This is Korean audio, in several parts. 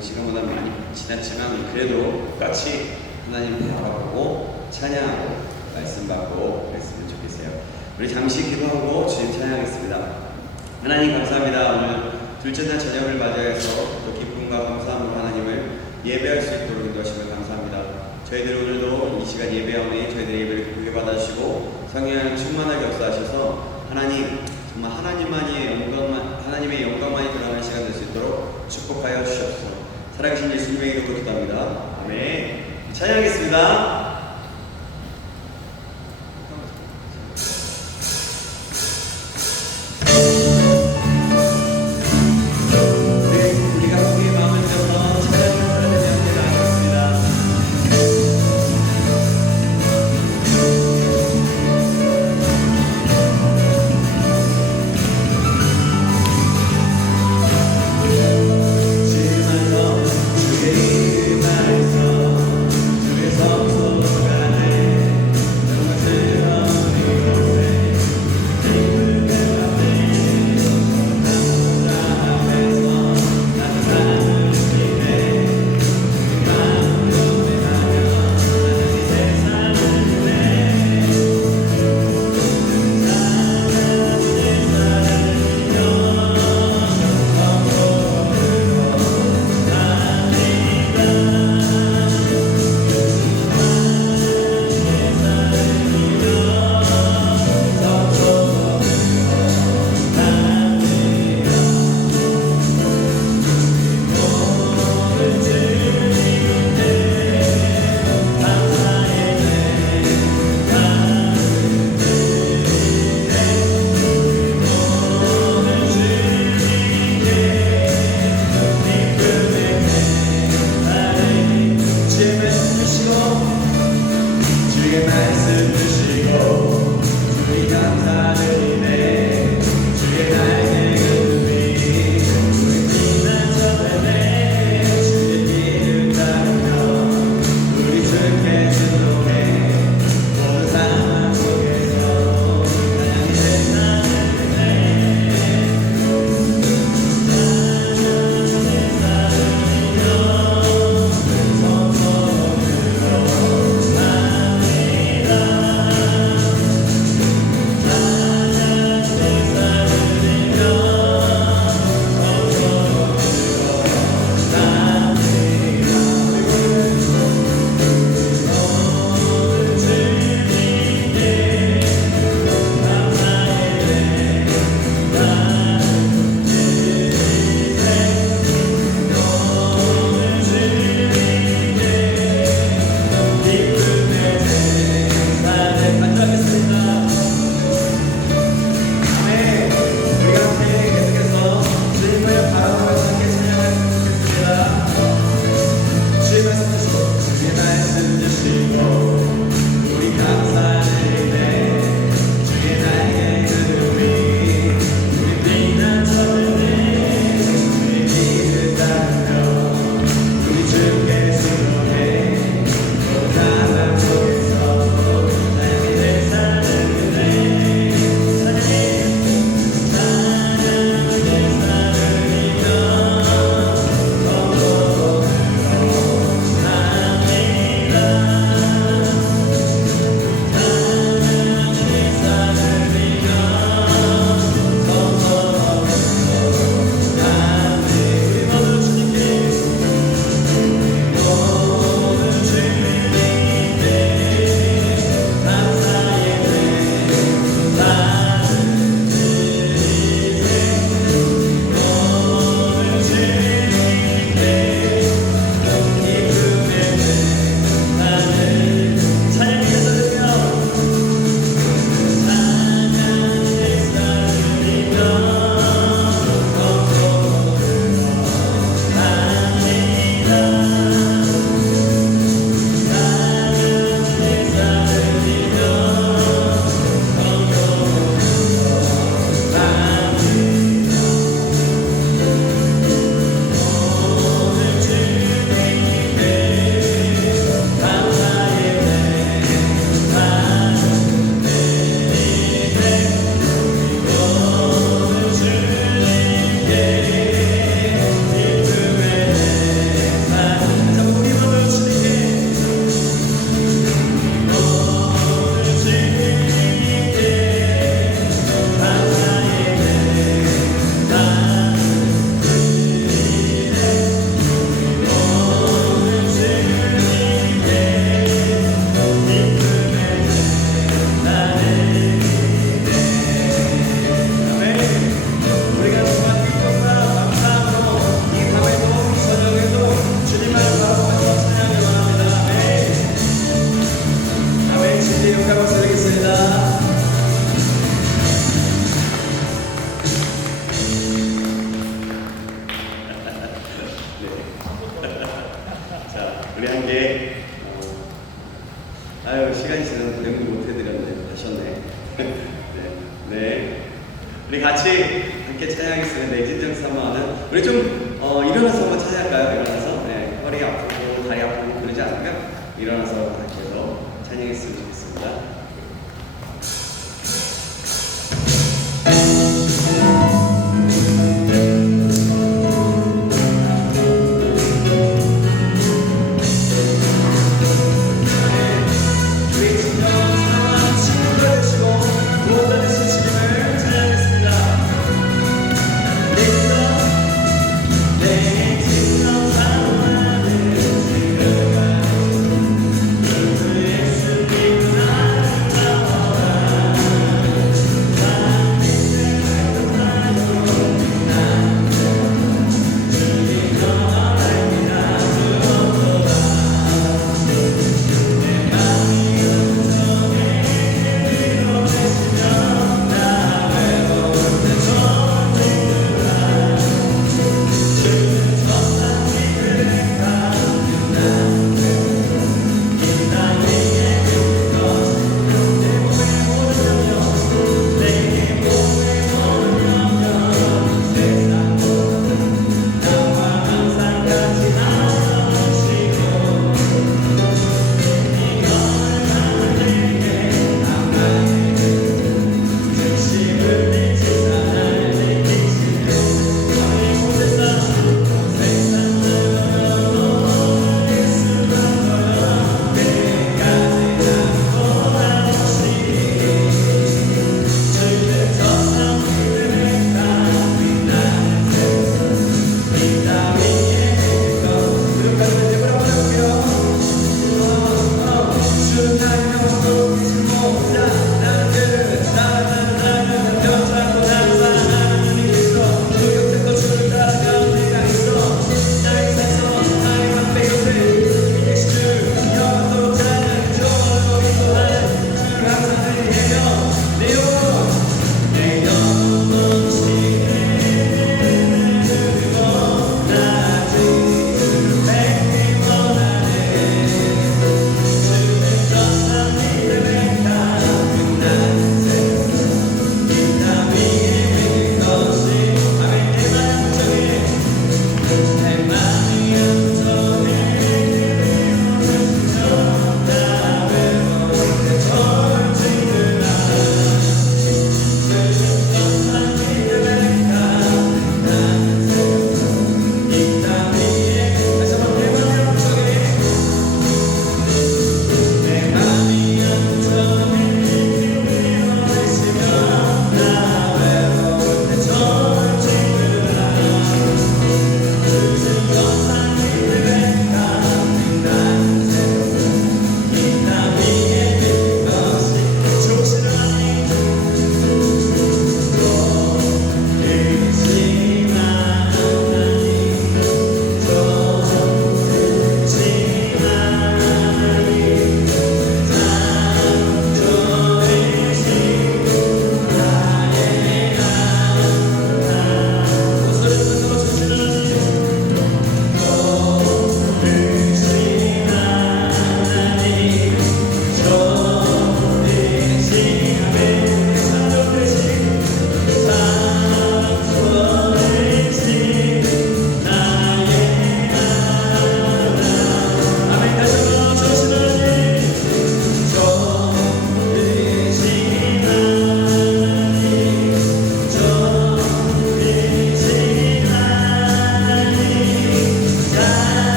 시간보다 많이 지났지만 그래도 같이 하나님 바라보고 찬양하고 말씀 받고 그랬으면 좋겠어요. 우리 잠시 기도하고 주님 찬양하겠습니다. 하나님 감사합니다. 오늘 둘째 날 저녁을 맞이해서 또 기쁨과 감사함으로 하나님을 예배할 수 있도록 인도하심을 감사합니다. 저희들 오늘도 이 시간 예배하오니 저희들의 예배를 기쁘게 받아주시고 성령 충만하게 역사하셔서 하나님 정말 하나님의 영광만이 드러나는 시간 될 수 있도록 축복하여 주시옵소서. 살아계신 예수님의 이름으로 기도합니다. 아멘. 찬양하겠습니다. 주의 이름 안에서 주의 성소 함께 아유 시간이 지나서 배웅도 못 해드렸는데 하셨네. 네, 네. 우리 같이 함께 찬양하겠습니다. 내 진정 사모하는 우리 좀 일어나서 한번 찬양할까요? 일어나서 네, 허리 아프고 다리 아프고 그러지 않으면 일어나서 같이 해서 찬양했으면 좋겠습니다. 예수님 나를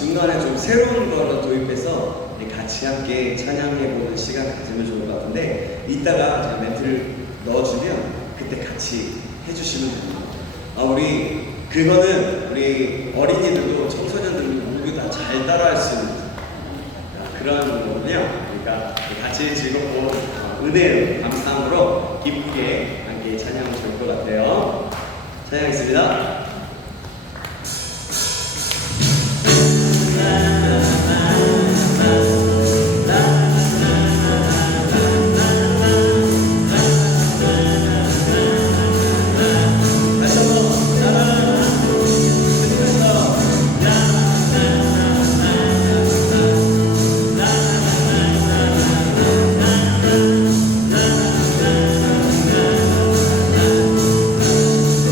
중간에 좀 새로운 거를 도입해서 우리 같이 함께 찬양해보는 시간 가지면 좋을 것 같은데 이따가 제가 멘트를 넣어주면 그때 같이 해주시면 됩니다. 우리 그거는 우리 어린이들도 청소년들도 모두 다 잘 따라할 수 있는 그런 거거든요. 그러니까 같이 즐겁고 은혜로 감사함으로 기쁘게 함께 찬양하면 좋을 것 같아요. 찬양하겠습니다.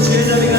제자리가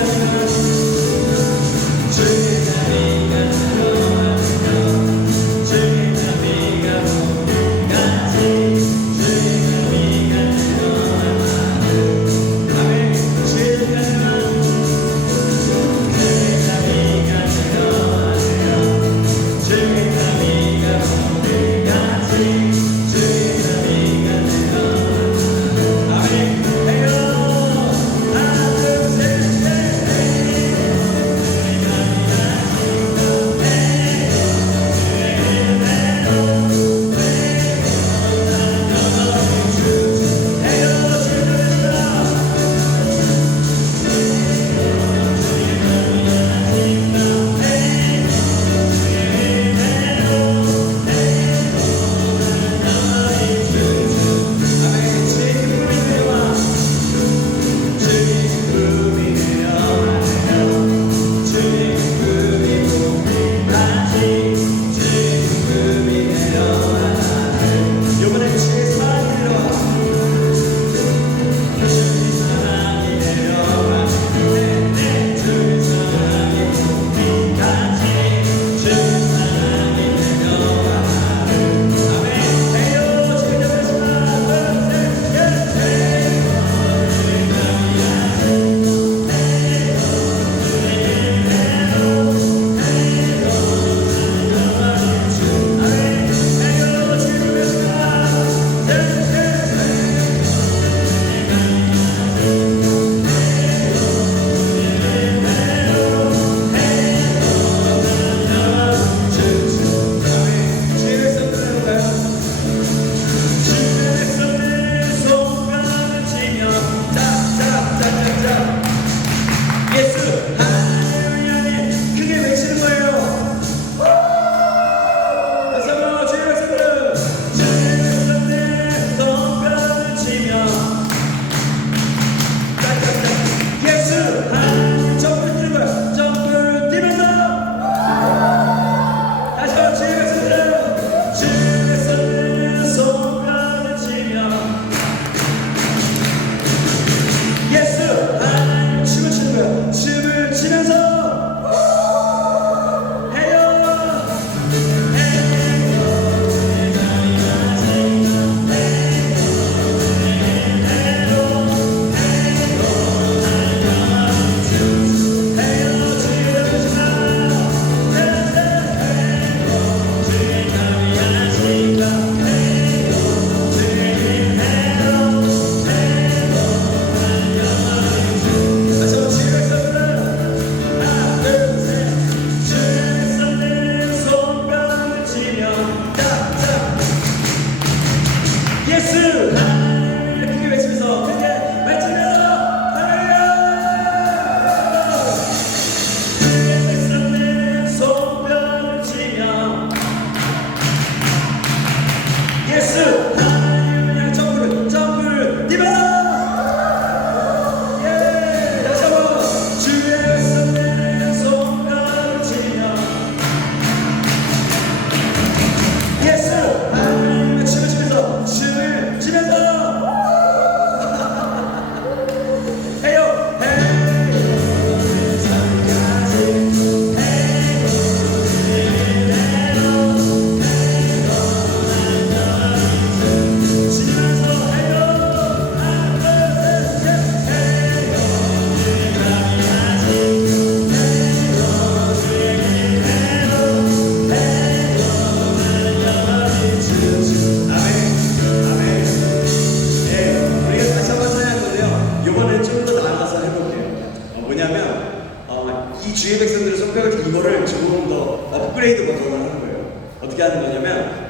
이 주의 백성들의 손뼉을 이거를 조금 더 업그레이드 버전을 하는 거예요. 어떻게 하는 거냐면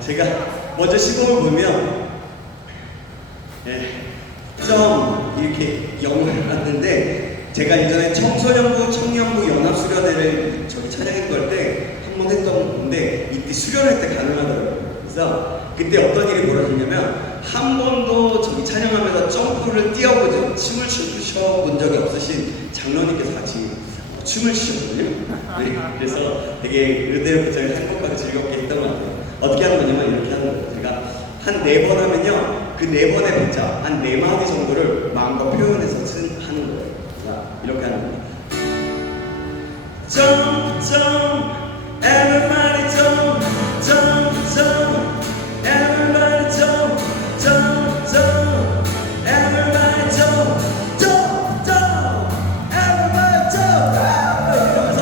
제가 먼저 시범을 보면 점 이렇게 영어를 봤는데 제가 예전에 청소년부, 청년부 연합수련회를 저기 찬양했고 할 때 한 번 했던 건데 이때 수련할 때 가능하더라고요. 그래서 그때 어떤 일이 벌어지냐면 한 번도 저기 찬양하면서 점프를 뛰어보죠. 춤을 추셔본 적이 없으신 장로님께서 같이 춤을 추셨거든요. 네, 그래서 되게 의대로 굉장히 행복하고 즐겁게 했던 것 같아요. 어떻게 하는 거냐면 이렇게 하는 거예요. 제가 한 4번 하면요, 그 4번의 박자, 한 4마디 정도를 마음껏 표현해서 하는 거예요. 자, 이렇게 하는 겁니다. 점점 everybody jump, jump, jump, everybody jump, jump, jump, everybody jump, jump, jump, everybody jump. 이러면서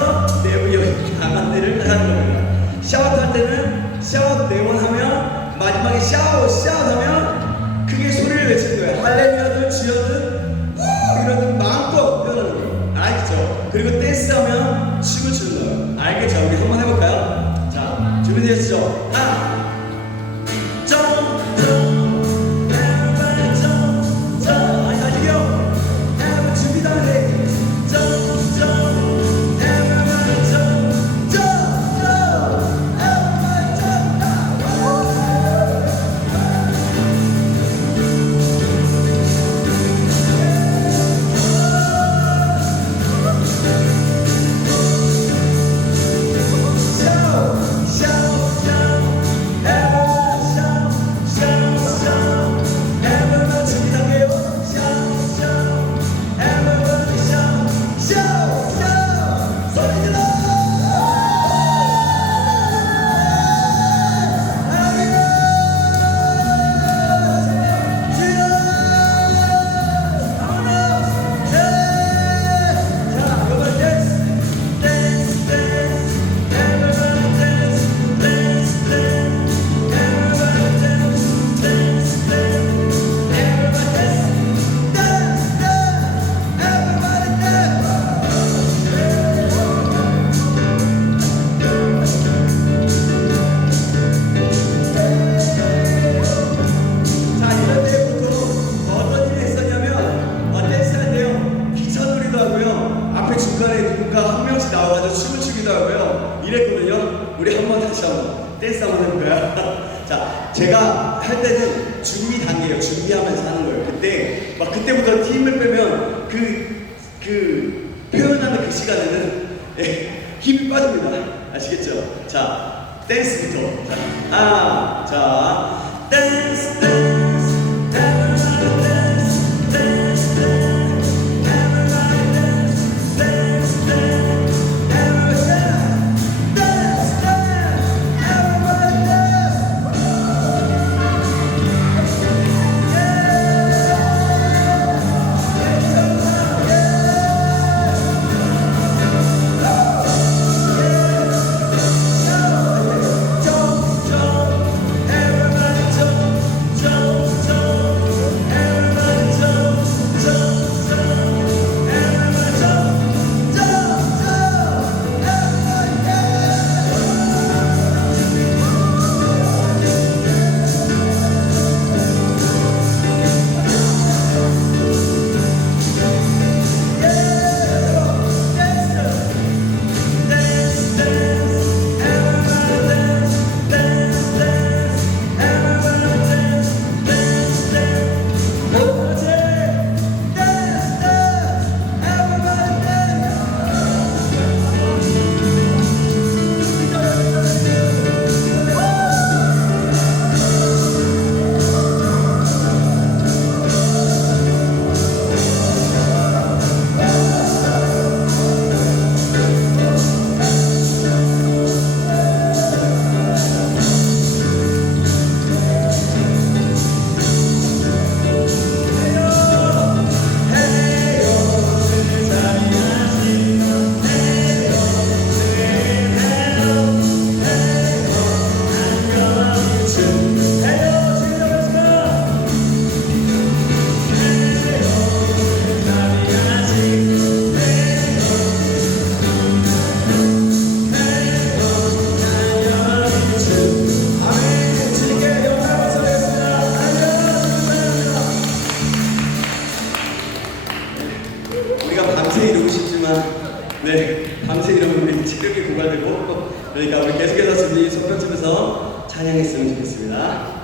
여기 강한 데를 하는 겁니다. 샤워할 때는 샤워 4번 하면 마지막에 샤워 하면 크게 소리를 외치는 거예요. 할렐루야든 주여든 이러든 마음껏 표현하는 거예요. 알겠죠? 그리고 댄스하면 춤을 추는 거예요. 알겠죠? 우리 한번 해볼까요? 자, 준비되셨죠? 하나, 점프, everybody jump, jump. 아직이요. everybody 준비 다 해. 점프, 점프, everybody jump, jump, jump, everybody jump. 댄스 한번 해볼까요? 자, 제가 할 때는 준비 단계예요. 준비하면서 하는 거예요. 그때부터 힘을 빼면 표현하는 그 시간에는 힘이 빠집니다. 아시겠죠? 자, 댄스부터. 자, 댄스, 댄스, everybody 댄스, 댄스, 댄스, everybody 댄스, 댄스, 댄스, everybody 댄스, 댄스, 댄스, everybody jump, jump, everybody jump, jump, jump. 네, 밤새 이러면 우리 체력이 고갈되고 그러니까 우리 계속해서 준비 손뼉치면서 찬양했으면 좋겠습니다.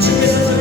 주께서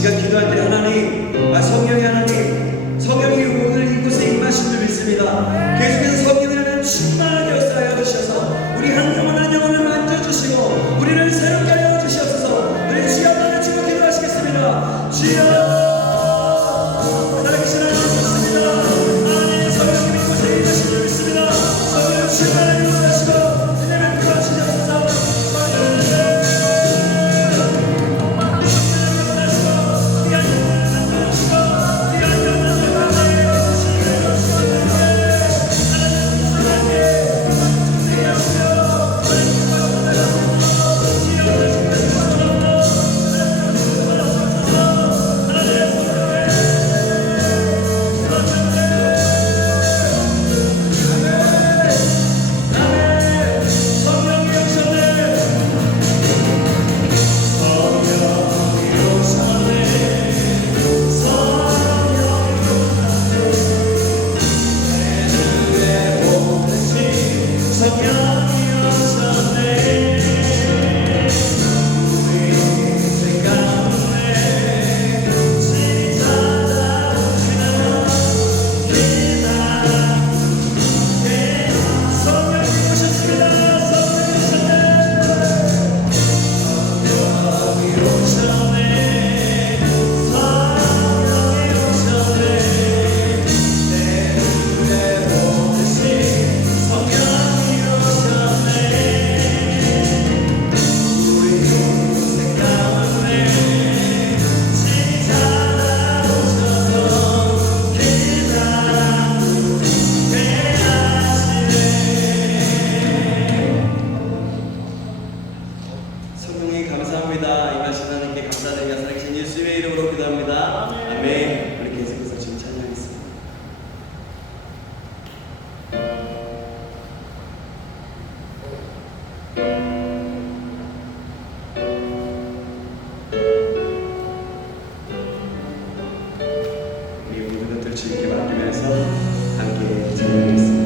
시간 기도할 때 하나님, 성령의 하나님, 성령이 오늘 이곳에 임하신 줄 믿습니다. 계속해서 성령의 하나님 충만하게 역사하여 주셔서 우리 한 영혼 한 영혼을 만져주시고 우리를 새롭게 하여 주시옵소서. 우리 주여 한번 치고 기도하시겠습니다. 주여 살아계신 하나님 믿습니다. 하나님 성령님 이곳에 임하신 줄 믿습니다. 성령 충만하게 역사하시고 주님을 구하시옵소서. 감사합니다. 임하신 하나님께 감사드리며 살아계신 예수님의 이름으로 기도합니다. 아멘. 우리 계속해서 지금 찬양하겠습니다. 우리 모든 것들 주님께 맡기면서 함께 찬양하겠습니다.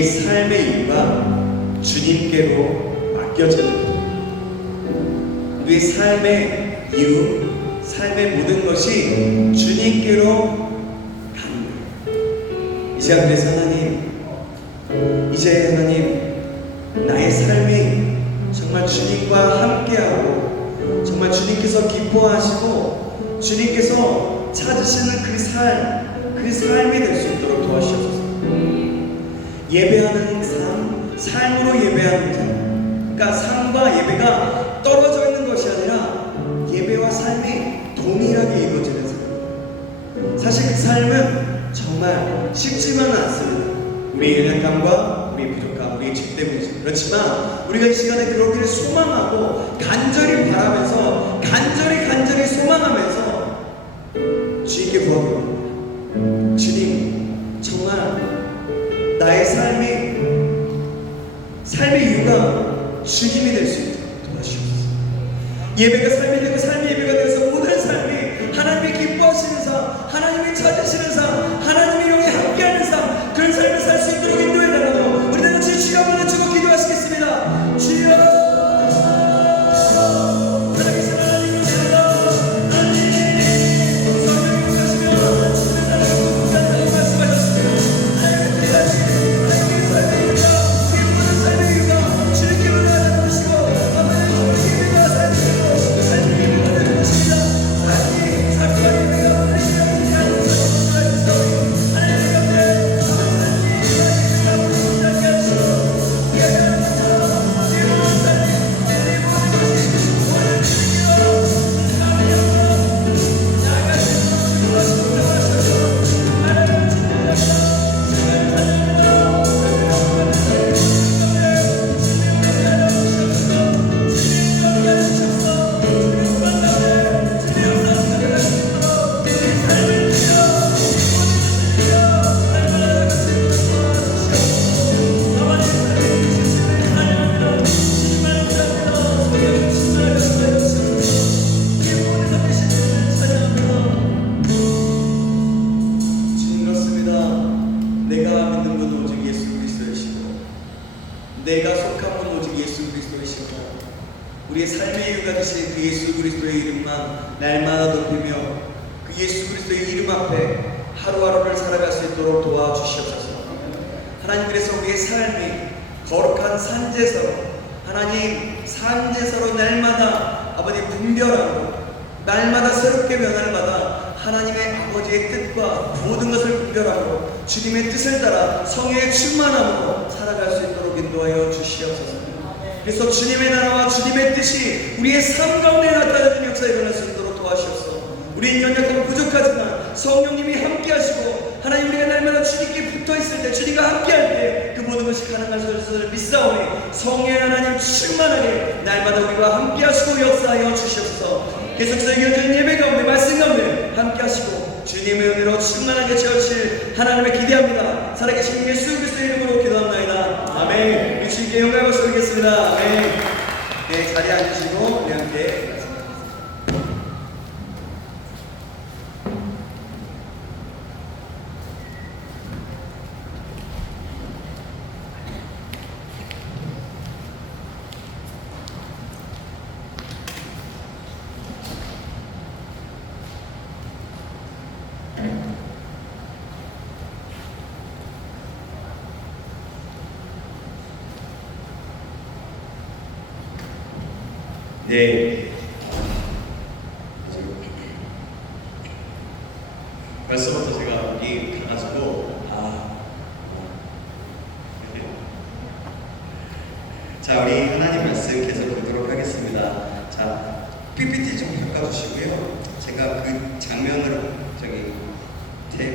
우리의 삶의 이유가 주님께로 맡겨져야 됩니다. 우리의 삶의 이유, 삶의 모든 것이 주님께로 가는 거예요. 이제 그래서 하나님, 이제 하나님, 나의 삶이 정말 주님과 함께하고 정말 주님께서 기뻐하시고 주님께서 찾으시는 그 삶이 될 수 있도록 도와주셔서 예배하는 삶으로 예배하는 삶, 그러니까 삶과 예배가 떨어져 있는 것이 아니라 예배와 삶이 동일하게 이루어지는 삶. 사실 그 삶은 정말 쉽지만은 않습니다. 우리의 연약함과 우리의 부족함, 우리의 죄 때문이죠. 그렇지만 우리가 이 시간에 그러기를 소망하고 간절히 바라면서 간절히 소망하면서 주님께 구하기를 합니다. 주님, 정말 나의 삶의 이유가 주님이 될 수 있도록 도와주시옵소서. 예배가 삶이 되고 삶이 예배가 되어서 모든 삶이 하나님이 기뻐하시는 삶, 하나님이 찾으시는 삶, 하나님이 영에 함께하는 삶, 그런 삶을 살 수 있도록 인도해달라고 우리 다 같이 주여 한번 주고 기도하시겠습니다. 주여, 내가 속한 건 오직 예수 그리스도이시고 우리의 삶의 이유가 되신 그 예수 그리스도의 이름만 날마다 높이며 그 예수 그리스도의 이름 앞에 하루하루를 살아갈 수 있도록 도와주시옵소서. 하나님, 그래서 우리의 삶이 거룩한 산제사로, 하나님 산제사로 날마다 아버지 분별하고 날마다 새롭게 변화를 받아 하나님의 아버지의 뜻과 모든 것을 분별하고 주님의 뜻을 따라 성령의 충만함으로 살아갈 수 있도록 인도하여 주시옵소서. 그래서 주님의 나라와 주님의 뜻이 우리의 삶 가운데 나타나는 역사에 일어날 수 있도록 도와주시옵소서. 우리는 연약하고 부족하지만 성령님이 함께 하시고 하나님, 우리가 날마다 주님께 붙어있을 때, 주님과 함께할 때 그 모든 것이 가능할 것을 믿사오니 성령의 하나님 충만하게 날마다 우리와 함께 하시고 역사하여 주시옵소서. 계속해서 이어지는 예배 가운데 말씀 가운데 함께 하시고 주님의 은혜로 충만하게 채워주실 하나님을 기대합니다. 살아계신 예수 그리스도의 이름으로 기도합나이다. 아멘. 우리 주님께 영광을 박수 드리겠습니다. 아멘. 네, 자리에 앉으시고 우리 함께 네. 벌써부터 제가 여기 가가지고 자, 우리 하나님 말씀 계속 보도록 하겠습니다. 자, PPT 좀 바꿔주시고요. 제가 그 장면으로 저기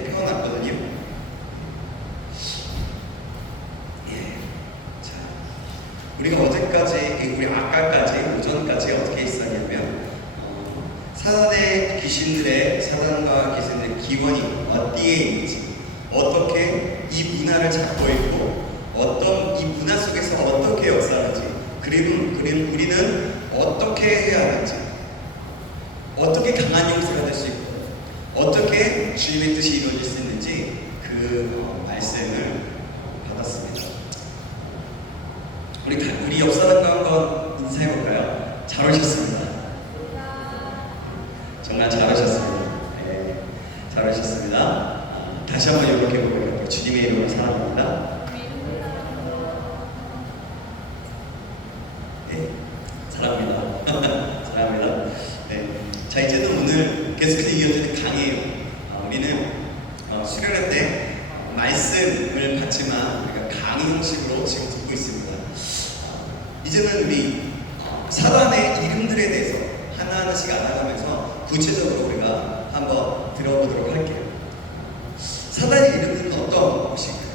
펴놨거든요. 예. 자, 우리가 어제까지, 우리 아까까지, 오전까지 어떻게 있었냐면 사단과 귀신들의 기원이 어디에 있는지, 어떻게 이 문화를 잡고 있고, 어떤 이 문화 속에서 어떻게 역사하는지, 그리고 우리는 어떻게 해야 하는지, 어떻게 강한 용사가 될 수 있고, 어떻게 주님의 뜻이 이루어질 수 있는지 그 말씀을 받았습니다. 우리 옆 사람과 한번 인사해볼까요? 잘 오셨습니다. 정말 잘 오셨습니다. 네, 잘 오셨습니다. 다시 한번 이렇게 보고요. 주님의 이름으로 사랑합니다. 네, 사랑합니다. 사랑합니다. 네, 자 이제는 오늘 계속해서 이어지는 강의예요. 우리는 수련회 때 말씀을 받지만 우리가 강의 형식으로 지금 듣고 있습니다. 이제는 우리 사단의 이름들에 대해서 하나하나씩 알아가면서 구체적으로 우리가 한번 들어보도록 할게요. 사단의 이름들은 어떤 것인가요?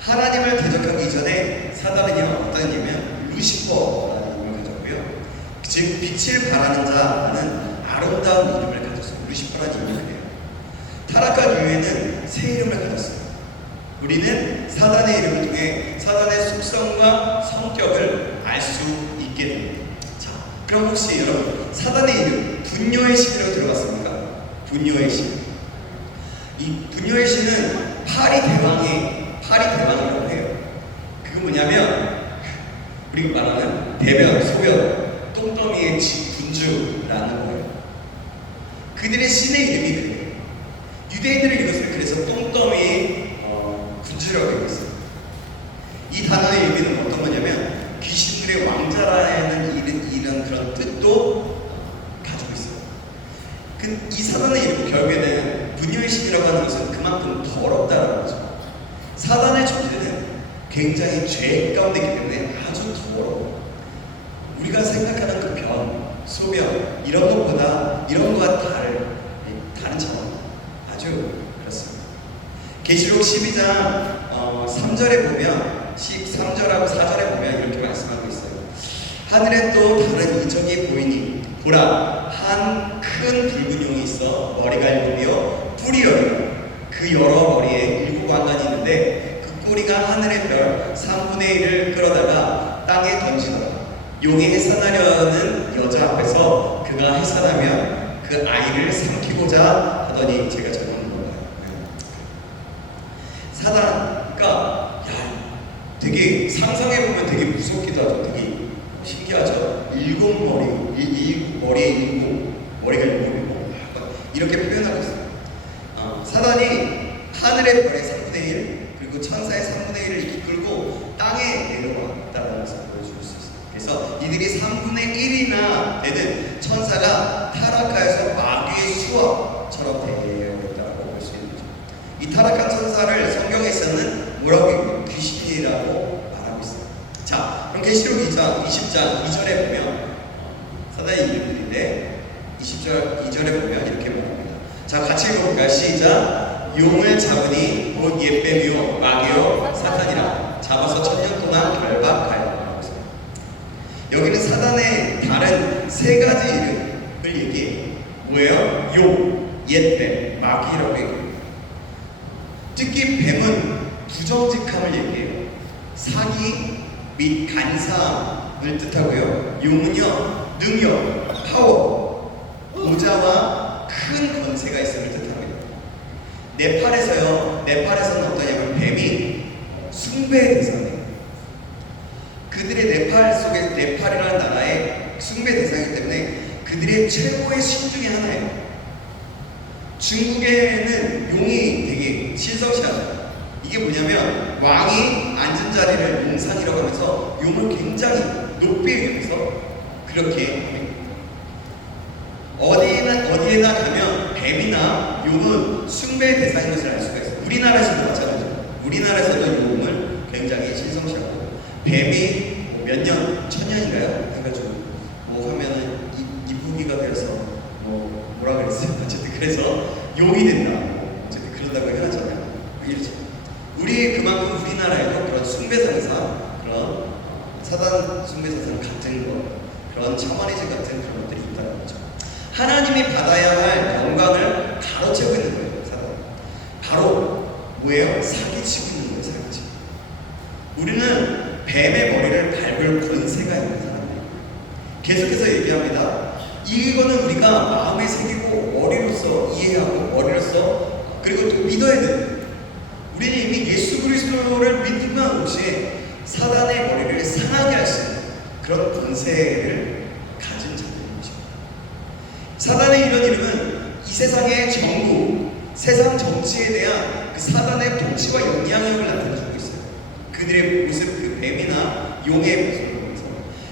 하나님을 대적하기 이전에 사단은요 어떤 이름이냐면 루시퍼라는 이름을 가졌고요. 즉 빛을 바라는 자는 아름다운 이름을 가졌어요. 루시퍼라는 이름을 해요. 타락한 이후에는 새 이름을 가졌어요. 우리는 사단의 이름을 통해 사단의 속성과 성격을 알 수 있게 됩니다. 자, 그럼 혹시 여러분 사단의 이름 분뇨의 신이라고 들어봤습니까? 분뇨의 신. 이 분뇨의 신은 파리 대왕이라고 해요. 그건 뭐냐면 우리 말하는 대변, 소변, 똥더미의 군주라는 거예요. 그들의 신의 이름이 그래요. 유대인들은 이것을 그래서 똥더미의 군주라고 읽었어요. 이 단어의 의미는 어떤 거냐면 귀신들의 왕자라는 이런 그런 뜻도 가지고 있어요. 이 사단의 이름 결국에는 분뇨의 신이라고 하는 것은 그만큼 더럽다는 거죠. 사단의 존재는 굉장히 죄 가운데 있기 때문에 아주 더러워. 우리가 생각하는 그 변, 소변 이런 것보다 이런 것과 다른 차원 아주 그렇습니다. 계시록 12장 3절에 보면 3절하고 4절에 보면 이렇게 말씀하고 있어요. 하늘에 또 다른 이적이 보이니 보라 한 큰 붉은 용이 있어 머리가 7이요 뿔이 10이요 그 여러 머리에 7왕관이 있는데 그 꼬리가 하늘의 별 3분의 1을 끌어다가 땅에 던지더라. 용이 해산하려는 여자 앞에서 그가 해산하면 그 아이를 삼키고자 하더니 제가 적은 건가요? 사단, 그러니까 되게 상상해보면 되게 무섭기도 하죠. 되게 신기하죠. 7머리, 머리가 7이고 이렇게 표현하고 있어요. 사단이 하늘의 별의 3분의 1 그리고 천사의 3분의 1을 이끌고 땅에 내려왔다는 것을 보여줄 수 있어요. 그래서 이들이 3분의 1이나 되는 천사가 타락하여서 마귀의 수업처럼 되어 있다고 볼 수 있는 거죠. 이 타락한 천사를 성경에서는 뭐라고 얘기해요? 귀신이라고 말하고 있어요. 자, 그럼 계시록 20장 2절에 보면 사단의 이름들인데 20절 2절에 보면 이렇게 말합니다. 자, 같이 읽어볼까요? 시작. 용을 잡으니 곧 옛뱀이요 마귀요 사탄이라 잡아서 1000년 동안 결박하여. 여기는 사단의 다른 세 가지 이름을 얘기해요. 뭐예요? 용, 옛뱀, 마귀라고 얘기해요. 특히 뱀은 부정직함을 얘기해요. 사기 및 간사함을 뜻하고요. 용은요 능력, 파워, 보좌와 큰 권세가 있음을 뜻합니다. 네팔에서는 어떠냐면 뱀이 숭배의 대상이에요. 그들의 네팔이라는 나라의 숭배 대상이기 때문에 그들의 최고의 신 중에 하나예요. 중국에는 용이 되게 신성시하죠. 이게 뭐냐면 왕이 앉은 자리를 용상이라고 하면서 용을 굉장히 높이 여기서 그렇게 어디에나 가면 뱀이나 용은 숭배의 대상인 것을 알 수가 있어요. 우리나라에서도 마찬가지죠. 우리나라에서도 용을 굉장히 신성시하고 뱀이 몇 년, 1000년인가요? 해가지고 뭐 하면은 이부기가 되어서 뭐라 그랬어요? 어쨌든 그래서 용이 된다. 어쨌든 그런다고 해놨잖아요. 이렇죠. 그만큼 우리나라에도 그런 숭배상사, 그런 사단 숭배상사랑 같은 거, 그런 샤머니즘 같은 그런 것들이 있다는 거죠. 하나님이 받아야 할 영광을 가로채고 있는 거예요, 사단. 바로 뭐예요? 사기치고 있는 거예요, 사기치고. 우리는 뱀의 머리를 밟을 권세가 있는 사람이에요. 계속해서 얘기합니다. 이거는 우리가 마음에 새기고 머리로서 이해하고 머리로서 그리고 또 믿어야 돼요. 우리는 이미 예수 그리스도를 믿는 동시에 사단의 머리를 상하게 할 수 있는 그런 권세를 가진 자들인 것입니다. 사단의 이런 이름은 이 세상의 정부, 세상 정치에 대한 그 사단의 통치와 영향력을 나타내주고 있어요. 그들의 모습, 그 뱀이나 용의 모습을 보면서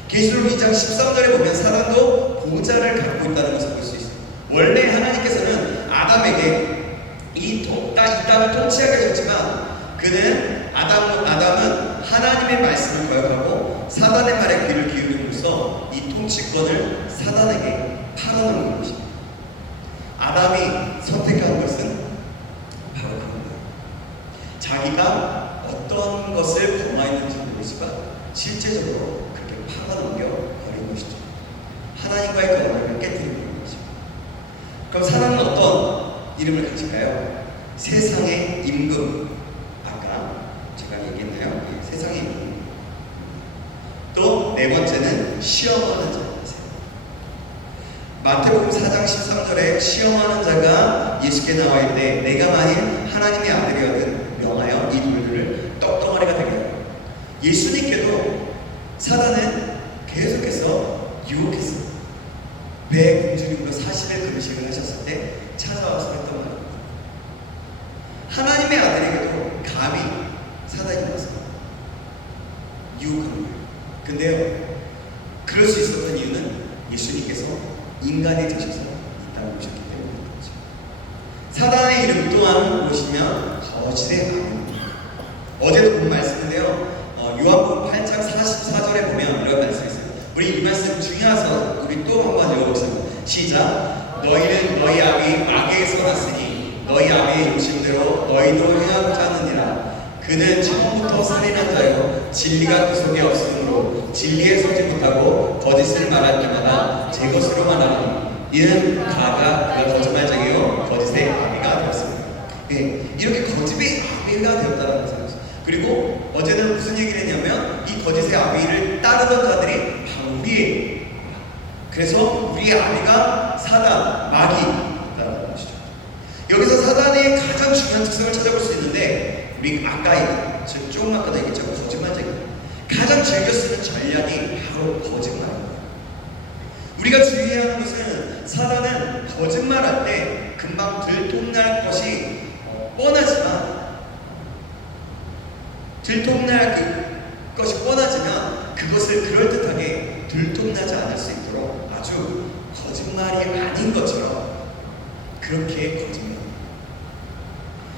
계시록 2장 13절에 보면 사단도 보좌를 갖고 있다는 것을 볼 수 있어요. 원래 하나님께서는 아담에게 이 땅을 통치하게 하셨지만 아담은 하나님의 말씀을 거역하고 사단의 말에 귀를 기울임으로써 이 통치권을 사단에게 팔아넘긴 것입니다. 아담이 선택한 것은 바로 그겁니다. 자기가 어떤 것을 범하였는지 모르지만 실제적으로 그렇게 팔아넘겨 버린 것이죠. 하나님과의 그 언약을 깨뜨리는 것입니다. 그럼 사람은 어떤 이름을 가질까요? 세상의 임금. 아까 제가 얘기했나요? 세상의 임금. 또 네 번째는 시험하는 자입니다. 마태복음 4장 13절에 시험하는 자가 예수께 나와 있는데 내가 만일 하나님의 아들이거든 명하여 이 돌들을 떡덩어리가 되게 하라. 예수님께도 사단은 계속해서 유혹했어요. 배 공주님으로 40일 금식을 하셨을 때 찾아와서 했던 말입니다. 하나님의 아들에게도 감히 사단이 와서 유혹한 거예요. 근데요, 그럴 수 있었던 이유는 예수님께서 인간이 되셔서 이 땅에 오셨기 때문입니다. 사단의 이름 또한 보시면 거짓의 아버입니다. 어제도 본 말씀인데요, 요한복음 8장 44절에 보면 이런 말씀이 있어요. 우리 이 말씀 중요해서 우리 또 한번 읽어보겠습니다. 시작. 너희는 너희 아비 마귀에서 났으니 너희 아비의 욕심대로 너희도 행하고자 하느니라. 그는 처음부터 살인한 자요 진리가 그 속에 없으므로 진리에 서지 못하고 거짓을 말할 때마다 제 것으로 말하니 이는 그가 거짓말쟁이요 거짓의 아비가 되었습니다. 네, 이렇게 거짓의 아비가 되었다는 것입니다. 그리고 어제는 무슨 얘기를 했냐면 이 거짓의 아비를 따르던 자들이 바로 우리예요. 그래서 우리의 아비가 사단, 마귀라는 것이죠. 여기서 사단의 가장 중요한 특성을 찾아볼 수 있는데 우리 아까 조금 아까도 얘기했죠. 거짓말쟁이. 가장 즐겨 쓰는 전략이 바로 거짓말입니다. 우리가 주의해야 하는 것은 사단은 거짓말할 때 금방 들통날 것이 뻔하지만 그것을 그럴듯하게 들통나지 않을 수 있도록 아주 거짓말이 아닌 것처럼 그렇게 거짓말합니다.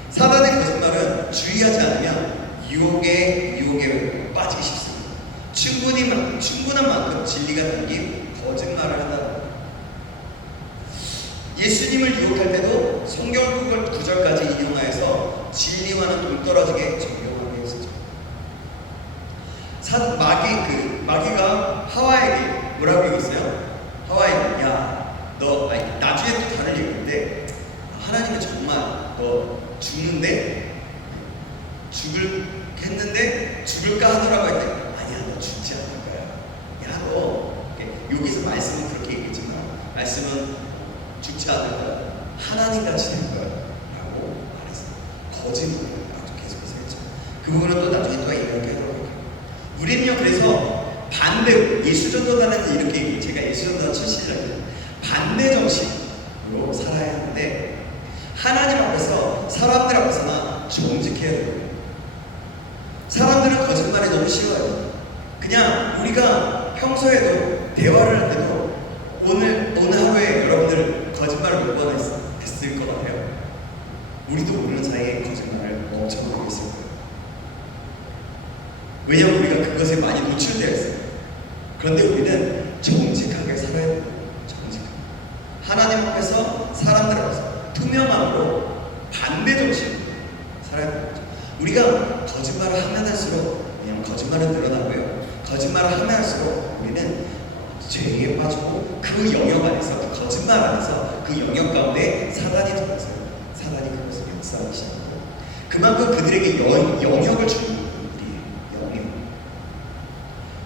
사단의 거짓말은 주의하지 않으면 유혹에 빠지기 쉽습니다. 충분한 만큼 진리가 담긴 거짓말을 한다는 겁니다. 예수님을 유혹할 때도 성경 구절까지 인용하여서 진리와는 동떨어지게 적용하게 했었죠. 마귀가 하와에게 뭐라고 얘기했어요? 하와에게 나중에 또 다른 얘기인데 하나님은 정말 너 죽을겠는데 죽을까 하더라고 할 때 아니야 너 죽지 않을 거야. 야 너 여기서 말씀은 그렇게 얘기했지만 말씀은 죽지 않을 거야. 하나님같이 될 거야 라고 말했어요. 거짓말을 아주 계속해서 했죠. 그 부분은 또 나중에 또 이렇게 하도록 할게요. 우리는요 그래서 반대로 예수전도단은 이렇게 제가 예수전도단 출신이라고 반대 정신으로 살아야 하는데 하나님 앞에서 사람들 앞에서나 정직해야 돼요. 사람들은 거짓말이 너무 쉬워요. 그냥 우리가 평소에도 대화를 할 때도 오늘 하루에 여러분들 거짓말을 몇 번 했을 것 같아요. 우리도 모르는 사이에 거짓말을 엄청 많이 했을 거예요. 왜냐하면 우리가 그것에 많이 노출되어 있어요. 그런데 우리는 정직하게 살아야 돼요. 정직하게. 하나님 앞에서 사람들 앞에서 투명함으로 반대 정신으로 살아야 되는 거죠. 우리가 거짓말을 하면 할수록 왜냐하면 거짓말은 늘어나고요. 거짓말을 하면 할수록 우리는 죄에 빠지고 그 영역 안에서 그 거짓말 안에서 그 영역 가운데 사단이 들어서요. 사단이 그것을 역사하기 시작하고 그만큼 그들에게 영역을 주는 우리 영역.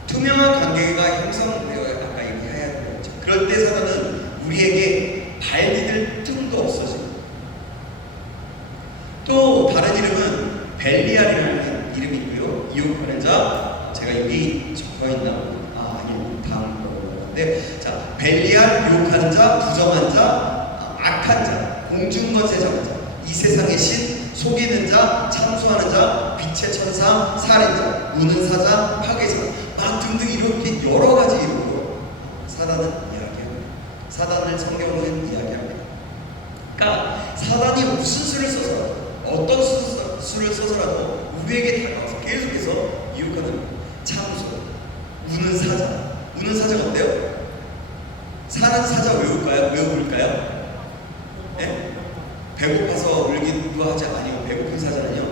투명한 관계가 형성되어야 아까 얘기해야 되는 거죠. 그럴 때 사단은 우리에게 발 디딜 틈도 없어지고 또 다른 이름은 벨리알이라는 이름이 있고요. 유혹하는 자 벨리알, 유혹하는 자, 부정한 자, 악한 자, 공중권세 잡은 자, 이 세상의 신, 속이는 자, 참소하는 자, 빛의 천사, 살인자, 우는 사자, 파괴자, 막 등등 이렇게 여러 가지 이름으로 사단은 이야기합니다. 사단을 성경은 이야기합니다. 그러니까 사단이 무슨 수를 써서라도, 어떤 수를 써서라도 우리에게 다가와서 계속해서 유혹하는 참소, 우는 사자. 우는 사자가 어때요? 사는 사자 왜 울까요? 왜 울까요? 네? 배고파서 울기도 하지 아니고, 배고픈 사자는요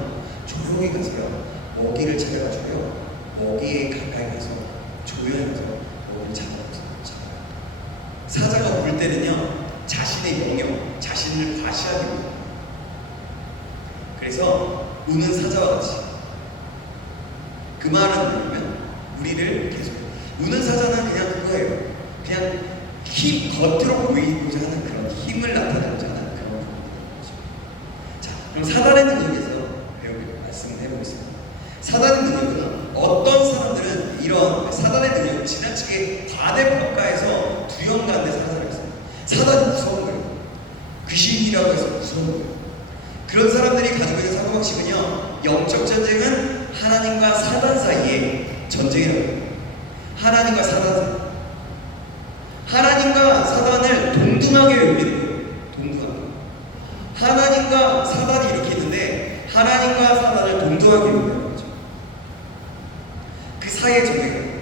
조용히 가서요 먹이를 찾아가지고요 먹이에 가까이 가서 조용히 가서 먹이를 잡아요. 사자가 울 때는요 자신의 영역, 자신을 과시하기 위해. 그래서 우는 사자와 같이, 그 말은 뭐냐면 우리를 계속, 우는 사자는 그냥 그거예요. 그냥 겉으로 보이고자 하는 그런 힘을 나타내고자 하는 그런 거죠. 자, 그럼 사단의 능력에서 말씀을 해보겠습니다. 사단의 능력은 어떤 사람들은 이런 사단의 능력을 지나치게 과대평가해서 두려움가운데 살아가고 있습니다. 사단이 무서운 거예요. 귀신이라고 해서 무서운 거예요. 그런 사람들이 가지고 있는 사고방식은요, 영적 전쟁은 하나님과 사단 사이의 전쟁이라고 해요. 하나님과 사단 사이. 하나님과 사단을 동등하게 여기는 거예요. 동등하게. 하나님과 사단이 이렇게 있는데 하나님과 사단을 동등하게 여기는 거죠. 그 사이의 전쟁이에요.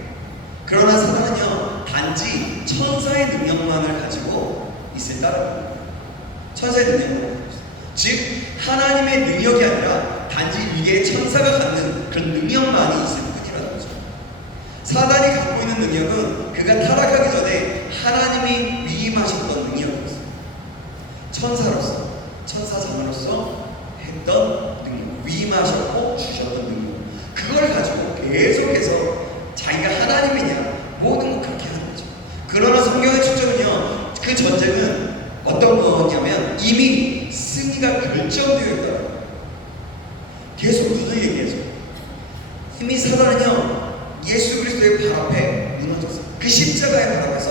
그러나 사단은요 단지 천사의 능력만을 가지고 있을 따름입니다. 천사의 능력만 가지고 있어요. 즉 하나님의 능력이 아니라 단지 위에 천사가 갖는 그런 능력만이 있을 뿐이라는 거죠. 사단이 갖고 있는 능력은 그가 타락하기 전에 하나님이 위임하셨던 능력이었어요. 천사로서, 천사장으로서 했던 능력, 위임하셨고 주셨던 능력, 그걸 가지고 계속해서 자기가 하나님이냐 모든 걸 그렇게 하는 거죠. 그러나 성경의 초점은요, 그 전쟁은 어떤 거냐면 이미 승리가 결정되어 있다. 계속 무슨 얘기해서 이미 사단은요 예수 그리스도의 발 앞에 무너졌어요. 그 십자가의 발 앞에서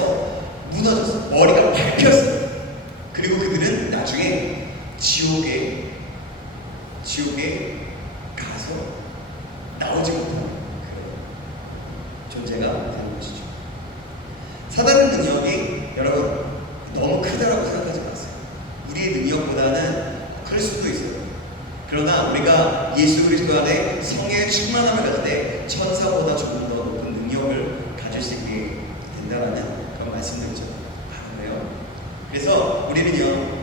무너졌어요. 머리가 밟혔어요. 그리고 그들은 나중에 지옥에 가서 나오지 못하는 그런 존재가 되는 것이죠. 사단의 능력이 여러분 너무 크다라고 생각하지 마세요. 우리의 능력보다는 클 수도 있어요. 그러나 우리가 예수 그리스도 안에 성령의 충만함을 가질 때 천사보다 조금 더 높은 능력을 가질 수 있게 된다는 그런 말씀드리죠. 그래서 우리는요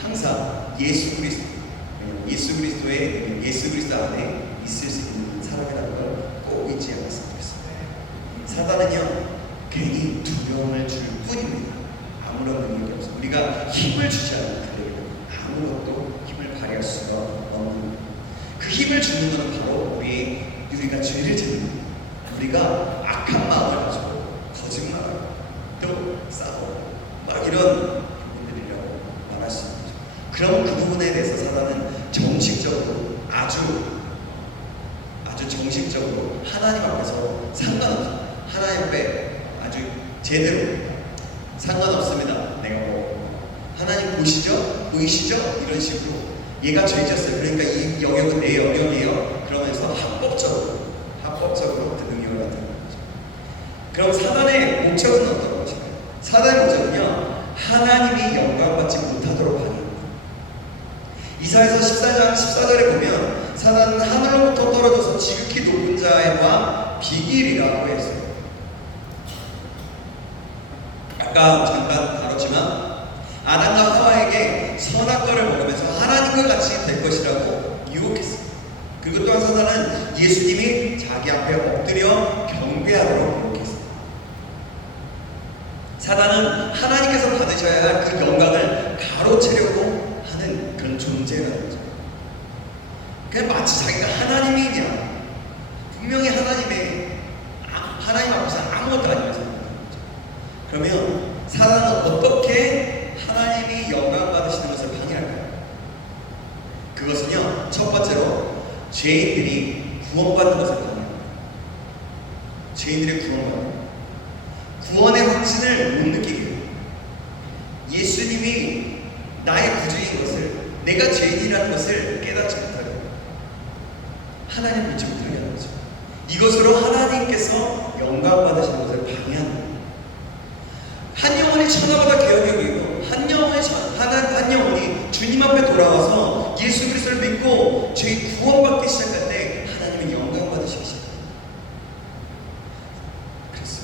항상 예수 그리스도의 예수 그리스도 안에 있을 수 있는 사람이라는 걸 꼭 잊지 않았으면 좋겠습니다. 사단은요 괜히 두려움을 줄 뿐입니다. 아무런 능력이 없어. 우리가 힘을 주지 않는 그에게는 아무것도 힘을 발휘할 수가 없는, 그 힘을 주는 것은 바로 우리가 죄를 짓는, 우리가 악한 마음을 가지고 거짓말하고 또 싸우고 막 이런 부분들이라고 말할 수 있는 거죠. 그럼 그 부분에 대해서 사단은 정식적으로 아주 정식적으로 하나님 앞에서 상관없어요. 하나님 앞에 아주 제대로 상관없습니다. 내가 뭐 하나님 보시죠? 보이시죠? 이런 식으로 얘가 죄졌어요. 그러니까 이 영역은 내 영역이에요. 그러면서 합법적으로 그 능력을 나타내는 거죠. 그럼 사단의 목적은 어떤 것인가요? 사단의 목적은요 하나님이 영광받지 못하도록 하는 거예요. 이사야서 14절에 보면 사단은 하늘로부터 떨어져서 지극히 높은 자와 비길이라고 했어요. 아까 잠깐 다뤘지만 아담과 하와에게 선악과를 먹으면서 하나님과 같이 될 것이라고 유혹했어요. 그리고 또한 사단은 예수님이 자기 앞에 엎드려 경배하도록 유혹했어요. 사단은 하나님께서 받으셔야 할 그 영광을 가로채려고 하는 그런 존재라는 거죠. 그냥 마치 자기가 하나님이냐, 분명히 하나님 앞에서 아무것도 아니면서 그러면 사단은 어떻게 하나님이 영광 받으시는 것을 방해할까요? 그것은요 첫 번째로 죄인들이 구원받는 것을 방해합니다. 죄인들의 구원의 확신을 못 느끼게 해요. 주님이 나의 구주인 것을, 내가 죄인이라는 것을 깨닫지 못하게, 하나님 믿지 못하게 하는 거죠. 이것으로 하나님께서 영광 받으시는 것을 방해하는 거예요. 한 영혼이 천하보다 귀하게 여기고 한 영혼이 주님 앞에 돌아와서 예수 그리스도를 믿고 죄 구원받기 시작할 때 하나님은 영광 받으시기 시작합니다. 그래서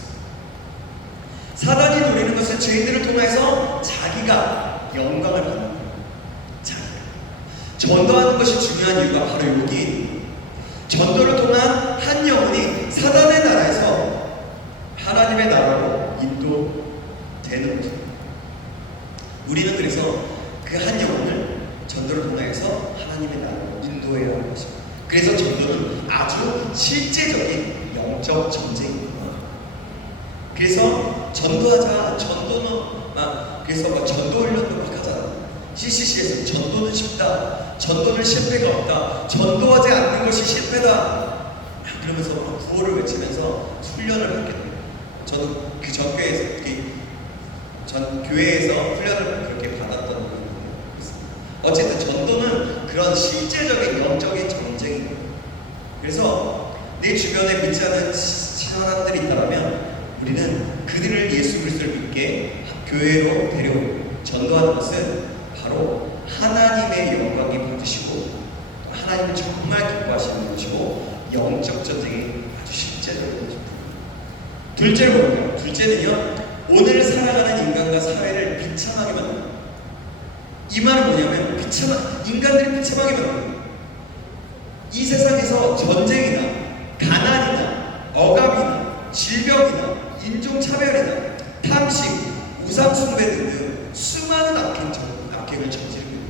사단이 노리는 것은 죄인들을 통해서 자기가 영광을 받는 거예요. 자기가 전도하는 것이 중요한 이유가 바로 여기, 전도를 통한 한 영혼이 사단의 나라에서 하나님의 나라로 인도되는 거죠. 우리는 그래서 그 한 영혼을 전도를 통해서 하나님의 나라로 인도해야 하는 것입니다. 그래서 전도는 아주 실제적인 영적 전쟁입니다. 그래서 전도하자, 그래서 막 전도 훈련도 막 하잖아. CCC에서 전도는 쉽다, 전도는 실패가 없다, 전도하지 않는 것이 실패다, 그러면서 막 구호를 외치면서 훈련을 받게 돼요. 저도 그 전 교회에서 훈련을 그렇게 받았던 부분이 있습니다. 어쨌든 전도는 그런 실제적인 영적인 전쟁이에요. 그래서 내 주변에 믿지 않은 사람들이 있다면 우리는 그들을 예수 그리스도를 믿게 교회로 데려오고, 전도하는 것은 바로 하나님의 영광이 받으시고 하나님을 정말 기뻐하시는 것이고 영적 전쟁이 아주 실제적인 것입니다. 둘째로 볼게요. 둘째는요, 오늘 살아가는 인간과 사회를 비참하게 만듭니다. 이 말은 뭐냐면 인간들이 비참하게 만듭니다. 이 세상에서 전쟁이나 가난이나 억압이나 질병이나 인종차별이나 탐식, 우상숭배 등등 수많은 악행을 저지르고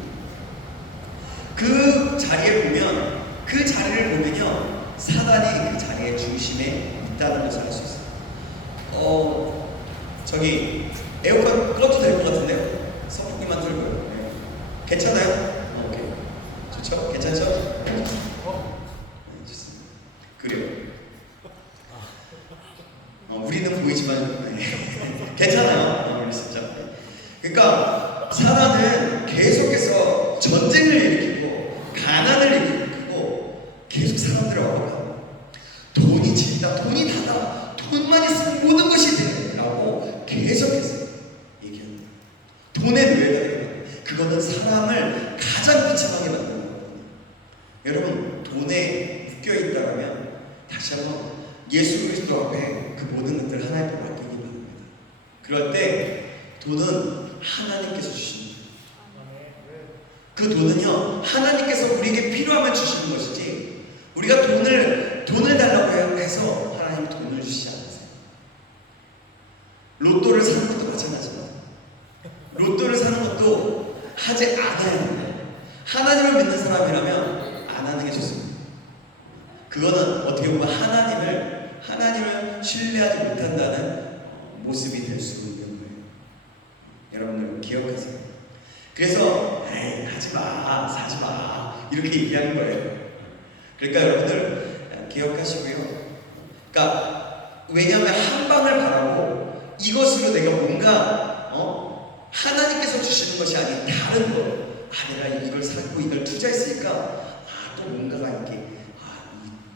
그 자리를 보면요, 사단이 그 자리의 중심에 있다는 것을 알 수 있어요. 저기 에어컨 꺼도 될 것 같은데요? 선풍기만 틀고요. 네. 괜찮아요? 오케이. 좋죠? 괜찮죠? 네, 좋습니다. 그래요. 우리는 보이지만 네. 괜찮아요. 우리 진짜. 그러니까 사단은 계속해서 전쟁을 일으키고 가난을 일으키고 계속 사람들을 억압합니다. 돈이 진다, 돈이 다다, 돈만 있으면 모든 것이 돼 라고 계속해서 얘기합니다. 돈에 노예가, 그거는 사람을 가장 비참하게 만드는 거거든요. 여러분, 돈에 묶여있다면 다시 한번 예수 그리스도 앞에 그 모든 것들을 하나님 앞에 맡기기 바랍니다. 그럴 때 돈은 하나님께서 주십니다. 그 돈은요, 하나님께서 우리에게 필요하면 주시는 것이지, 우리가 돈을 달라고 해서 하나님 돈을 주시지 않으세요. 로또를 사는 것도 마찬가지입니다. 로또를 사는 것도 하지 않아야 합니다. 하나님을 믿는 사람이라면 안 하는 게 좋습니다. 그거는 어떻게 보면 하나님을 신뢰하지 못한다는 모습이 될 수 있는 거예요. 여러분들 기억하세요. 그래서 하지마, 사지마 이렇게 얘기하는 거예요. 그러니까 여러분들 기억하시고요. 그러니까 왜냐하면 한 방을 바라고 이것으로 내가 뭔가 하나님께서 주시는 것이 아닌 다른 거, 내가 이걸 사고 이걸 투자했으니까 또 뭔가가 이렇게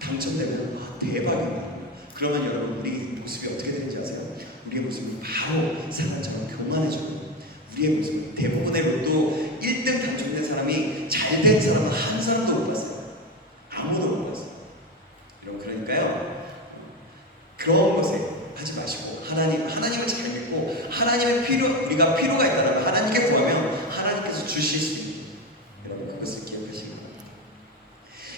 당첨되면 대박이다. 그러면 여러분, 우리 모습이 어떻게 되는지 아세요? 우리의 모습이 바로 사람처럼 교만해지고, 우리의 모습, 대부분의 로또 1등 당첨된 사람이 잘된 사람은 한 사람도 못 봤어요. 아무도 못 봤어요. 여러분, 그러니까요, 그런 것에 하지 마시고 하나님을 잘 믿고 우리가 필요가 있다면 하나님께 구하면 하나님께서 주실 수 있는, 여러분 그것을 기억하시기 바랍니다.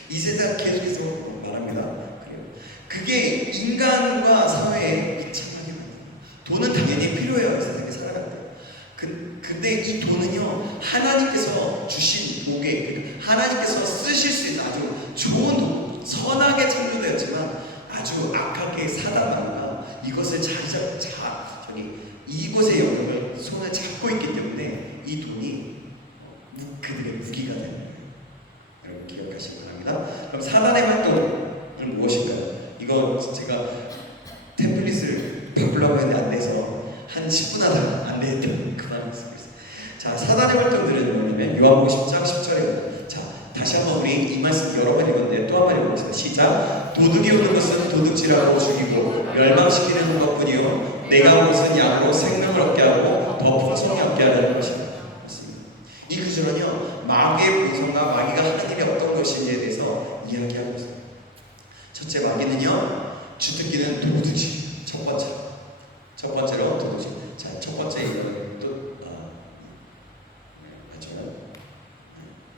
이 세상 계속해서 말합니다. 그래요. 그게 인간과 사회에 비참하게 만듭니다. 돈은 당연히 필요해요. 이 세상에 살아갈 때. 근데 이 돈은요, 하나님께서 주신 복에, 하나님께서 쓰실 수 있는 아주 좋은 돈, 선하게 창조되었지만 아주 악하게 사단과 이것을 이곳의 영역을 손을 잡고 있기 때문에 이 돈이 그들의 무기가 되는 거예요. 여러분 기억하시기 바랍니다. 그럼 사단의 활동은 무엇일까요? 이거 제가 템플릿을 바꾸려고 했는데 안 돼서 한 10분 하다 안 되겠다고 그만했습니다. 자, 자, 사단의 활동들은 뭐냐면 요한복음 10장 10절에 자, 다시 한번 우리 이 말씀 여러 번 읽었는데 또 한 번 읽어보겠습니다. 시작. 도둑이 오는 것은 도둑질하고 죽이고 멸망시키는 것뿐이요 내가 온 것은 양으로 생명을 얻게 하고 더 풍성히 얻게 하려는 것입니다. 이 구절은요 마귀의 본성과 마귀가 하는 일이 어떤 것인지에 대해서 이야기하고 있습니다. 첫째, 마귀는요 주특기는 도둑질. 첫 번째로 도둑질. 자, 첫 번째 이거는 또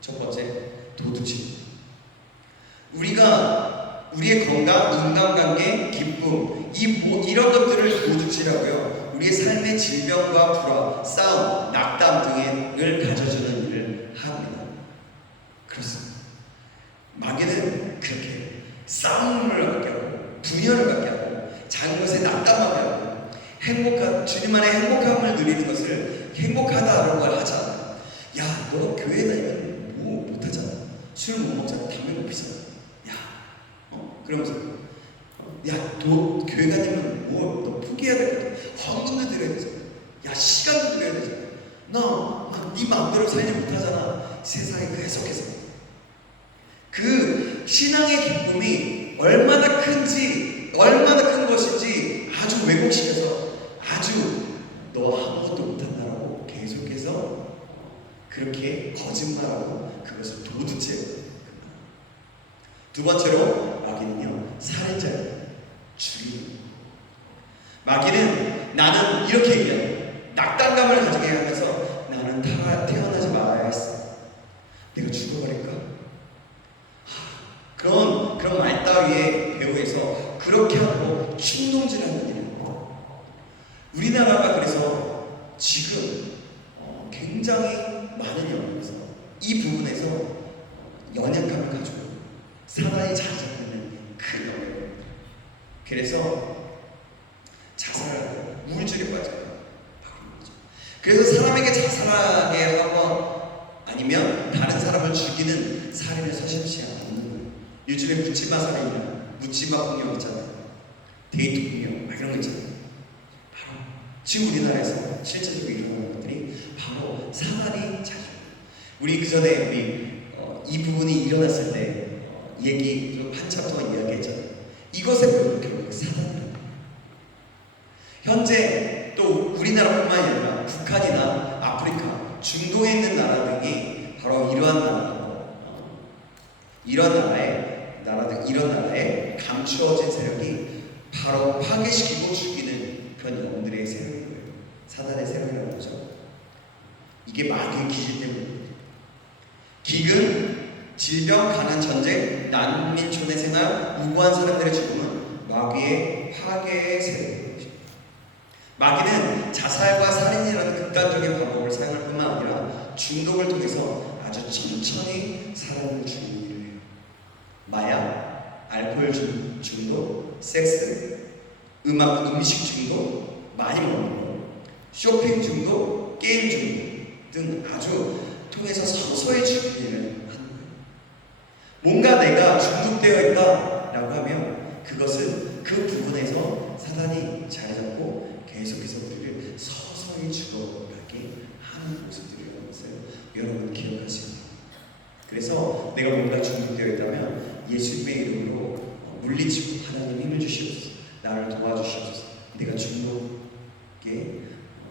첫 번째 도둑질. 우리가 우리의 건강, 인간관계, 기쁨 이런 것들을 도둑질하고요. 우리의 삶의 질병과 불화, 싸움, 낙담 등을 가져주는 일을 합니다. 그렇습니다. 마귀는 그렇게 싸움을 갖게 하고 분열을 갖게 하고 작은 것에 낙담하게 하고 주님 안에 행복함을 누리는 것을 행복하다라는 걸 하지 않아요. 야, 너 교회 다니면 뭐 못하잖아. 술 못 먹잖아. 담배 못 피잖아. 야, 그러면서 너 교회 다니면 뭐 너 포기해야 되거든. 헌금도 드려야 되잖아. 야, 시간도 드려야 되잖아. 네 마음대로 살지 못하잖아. 세상에 계속해서 그 신앙의 기쁨이 얼마나 큰 것인지 아주 왜곡시켜서 아주 너 아무것도 못한다라고 계속해서 그렇게 거짓말하고 그것을 도둑질해요. 두 번째로 마귀는요 살인자예요. 죽이는. 마귀는 나는 이렇게 얘기해요. 낙담감을 가지게 하면서 나는 태어나지 말아야 했어. 내가 죽어버릴까? 그런 말 따위의 배후에서 그렇게 하고 충동질하는 일이에요. 우리나라가 그래서 지금 굉장히 많은 영역에서 이 부분에서 연약함을 가지고 사단이 자리 잡고 있는 큰 영역입니다. 그래서 자살하고 우울증에 빠져요. 그래서 사람에게 자살하게 하고 아니면 다른 사람을 죽이는 살인을 서슴지 않는 거예요. 요즘에 묻지마 살인이나 묻지마 폭력 있잖아요. 데이트 폭력 이런 거 있잖아요. 바로 지금 우리나라에서 실제적으로 일어나는 것들이 바로 사단이 자주. 우리 그 전에 이 부분이 일어났을 때 얘기 좀 한참 동안 이야기했잖아요. 이것의 본은 결국 사단이에요. 현재 또 우리나라뿐만 아니라 북한이나 아프리카, 중동에 있는 나라 등이 바로 이런 나라에 감추어진 세력이 바로 파괴시키고 죽이는 그런 영들의 세력인 거예요. 사단의 세력이라고 하죠. 이게 마귀의 기질 때문입니다. 기근, 질병, 가난, 전쟁, 난민촌의 생활, 무고한 사람들의 죽음은 마귀의 파괴의 세력입니다. 마귀는 자살과 살인이라는 극단적인 방법을 사용할 뿐만 아니라 중독을 통해서 아주 천천히 사람을 죽이는 일을 해요. 마약, 알코올 중독, 섹스, 음식 중독, 많이 먹는 거, 쇼핑 중독, 게임 중독 등 아주 통해서 서서히 죽이는 일을 하는 거예요. 뭔가 내가 중독되어 있다라고 하면 그것은 그 부분에서 사단이 자리 잡고 계속해서 우리를 서서히 죽어가게 하는 모습들이라는 것을 여러분 기억하시기 바랍니다. 그래서 내가 뭔가 중독되어 있다면 예수님의 이름으로 물리치고 하나님 힘을 주시옵소서. 나를 도와주시옵소서. 내가 중독에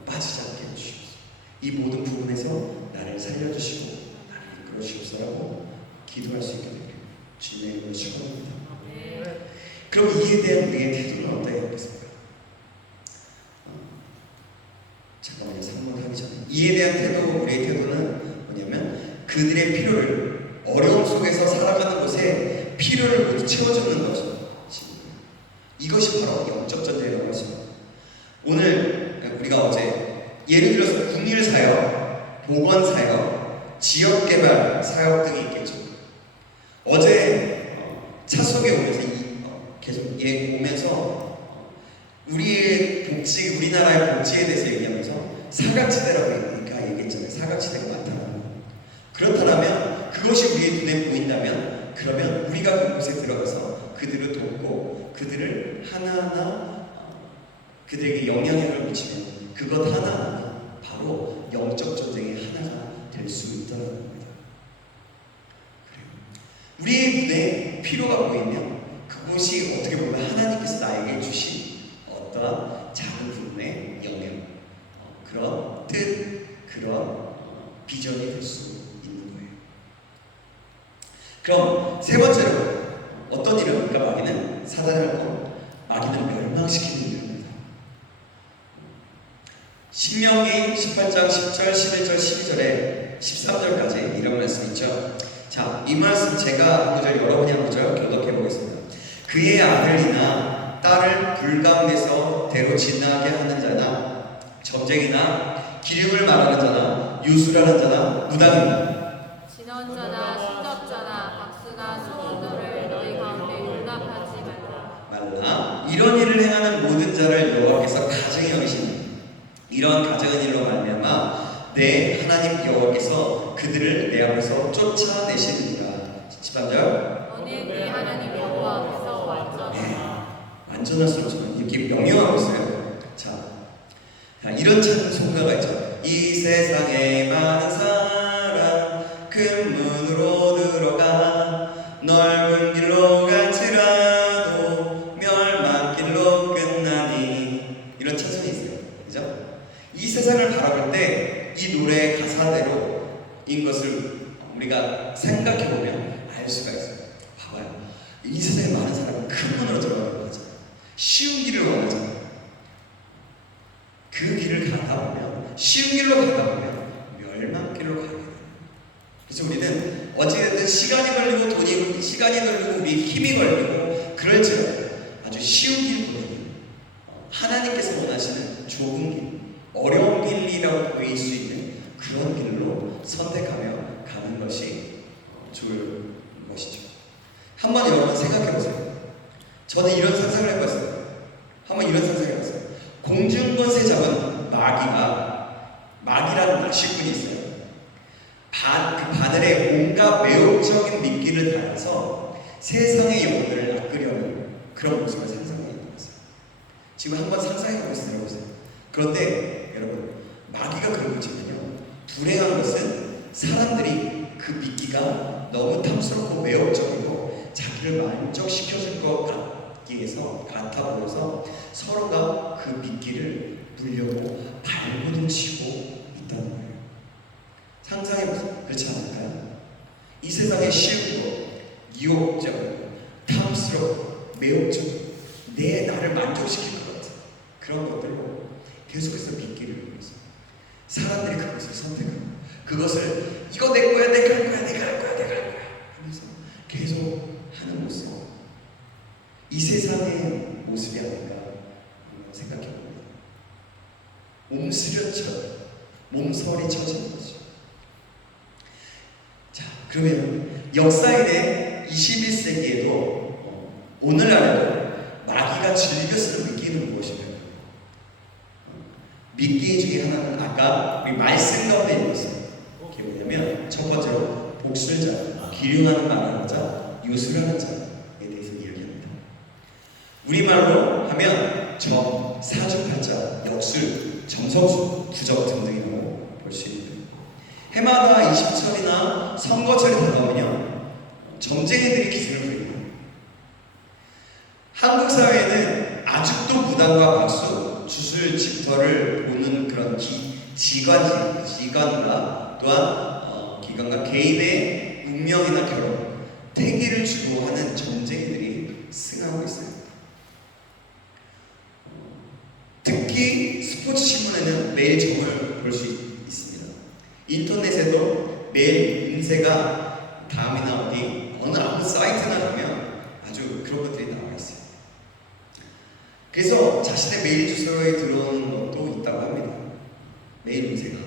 빠지지 않게 해주시옵소서. 이 모든 부분에서 나를 살려주시고 나를 이끌어 주시옵소서라고 기도할 수 있게 되기를 주님의 이름으로 축원합니다. 그럼 이에 대한 우리의 태도는 어떠하겠습니까? 잠깐만요. 3번 하기 전에 이에 대한 우리의 태도는 뭐냐면 그들의 필요를 어려움 속에서 살아가는 곳에 필요를 모두 채워주는 것입니다. 이것이 바로 영적 전쟁이라고 하죠. 오늘 우리가 어제 예를 들어서 국일사역, 보건사역, 지역개발 사역 등이 있겠죠. 어제 차 속에 오면서 계속 오면서 우리나라의 복지에 대해서 얘기하면서 사각지대라고 얘기했잖아요. 사각지대가 많다는. 그렇다면 그것이 우리의 눈에 보인다면 그러면 우리가 그곳에 들어가서 그들을 돕고 그들을 하나하나 그들에게 영향력을 미치면 그것 하나하나 바로 영적 전쟁의 필요가 보이면 그곳이 어떻게 보면 하나님께서 나에게 주신 어떠한 작은 부분의 영역, 그런 뜻, 그런 비전이 될 수 있는 거예요. 그럼 세 번째로 어떤 일입니까? 마귀는 사단의 활동, 마귀는 멸망시키는 일입니다. 신명기 18장 10절, 11절, 12절에 13절까지 이런 말씀 있죠. 자, 이 말씀 제가 한 구절, 여러분이 한 구절 교독해 보겠습니다. 그의 아들이나 딸을 불 가운데서 대로 지나게 하는 자나 점쟁이나 기름을 말하는 자나 유수라는 자나 무당이나 진언자나 신접자나 박수나 소문들을 너희 가운데 용납하지 말라. 이런 일을 행하는 모든 자를 여호와께서 가증히 여기시니 이런 가증한 일로 말미암아 내 하나님 여호와께서 그들을 내 앞에서 쫓아내시느니라. 13절 너네 네 하나님 여호와께서 완전하다. 완전할수록 저는 이렇게 명령하고 있어요. 자, 이런 찬송가가 있죠. 이 세상에 많은 사람 큰 문으로 들어가 넓은 길로 갈지라도 멸망길로 끝나니 이런 찬송이 있어요. 그죠? 이 세상을 바라볼 때 이 노래의 가사대로인 것을 우리가 생각해보면 알 수가 있어요. 봐봐요. 이 세상에 많은 사람은 큰 문으로 들어가는 거잖아요. 쉬운 길을 원하잖아요. 그 길을 가다 보면, 쉬운 길로 가다 보면 멸망길로 가게 돼요. 그래서 우리는 어찌됐든 시간이 걸리고 시간이 걸리고 우리 힘이 걸리고 그럴지라도 아주 쉬운 길보다는 하나님께서 원하시는 좁은 길, 어려운 길이라고 보일 수 있는 그런 길로 선택하며 가는 것이 좋을 것이죠. 한번 여러분 생각해보세요. 저는 이런 상상을 해봤어요. 한번 이런 상상을 해봤어요. 공중권세 잡은 마귀라는 낚시꾼이 있어요. 그 바늘에 온갖 매혹적인 미끼를 달아서 세상의 영혼을 낚으려는 그런 모습을 상상해 봤어요. 지금 한번 상상해 보세요. 그런데 여러분, 마귀가 그런 거잖아요. 불행한 것은 사람들이 그 미끼가 너무 탐스럽고 매혹적이고 자기를 만족시켜줄 것 같아 보여서 서로가 그 미끼를 물려고 발버둥 치고 있다는 거예요. 상상해보세요. 그렇지 않을까요? 이 세상에 쉬우고 유혹적이고 탐스럽고 매혹적이고 나를 만족시킬 것 같은 그런 것들로 계속해서 미끼를 물고 있어요. 사람들이 그것을 선택하고 그것을 이거 내 거야, 내가 할 거야, 내가 할 거야, 내가 할 거야 하면서 계속 하는 모습, 이 세상의 모습이 아닌가 생각해봅니다. 몸서리 쳐지는 거죠. 자, 그러면 역사인의 21세기에도 오늘날에도 마귀가 즐겨 쓰는 미끼는 무엇일까요? 미끼 중에 하나는 아까 우리 말씀 가운데 있었어요. 그게 뭐냐면 첫 번째로 복술자, 기륭하는 말하는 자, 요술하는 자에 대해서 이야기합니다. 우리말로 하면 점, 사주팔자, 역술, 점성술, 부적 등등이라고 볼 수 있는데 해마다 20철이나 선거철이 다가오면 점쟁이들이 기승을 부립니다. 한국 사회에는 아직도 무당과 박수, 주술, 집터를 보는 그런 기관과 또한 기관과 개인의 운명이나 결혼, 태기를 주도하는 점쟁이들이 승하고 있어요. 특히 스포츠 신문에는 매일 점을 볼 수 있습니다. 인터넷에도 매일 운세가 다음이나 어느 아무 사이트나 가면 아주 그런 것들이 나와 있어요. 그래서 자신의 메일 주소에 들어오는 것도 있다고 합니다. 메일 운세가.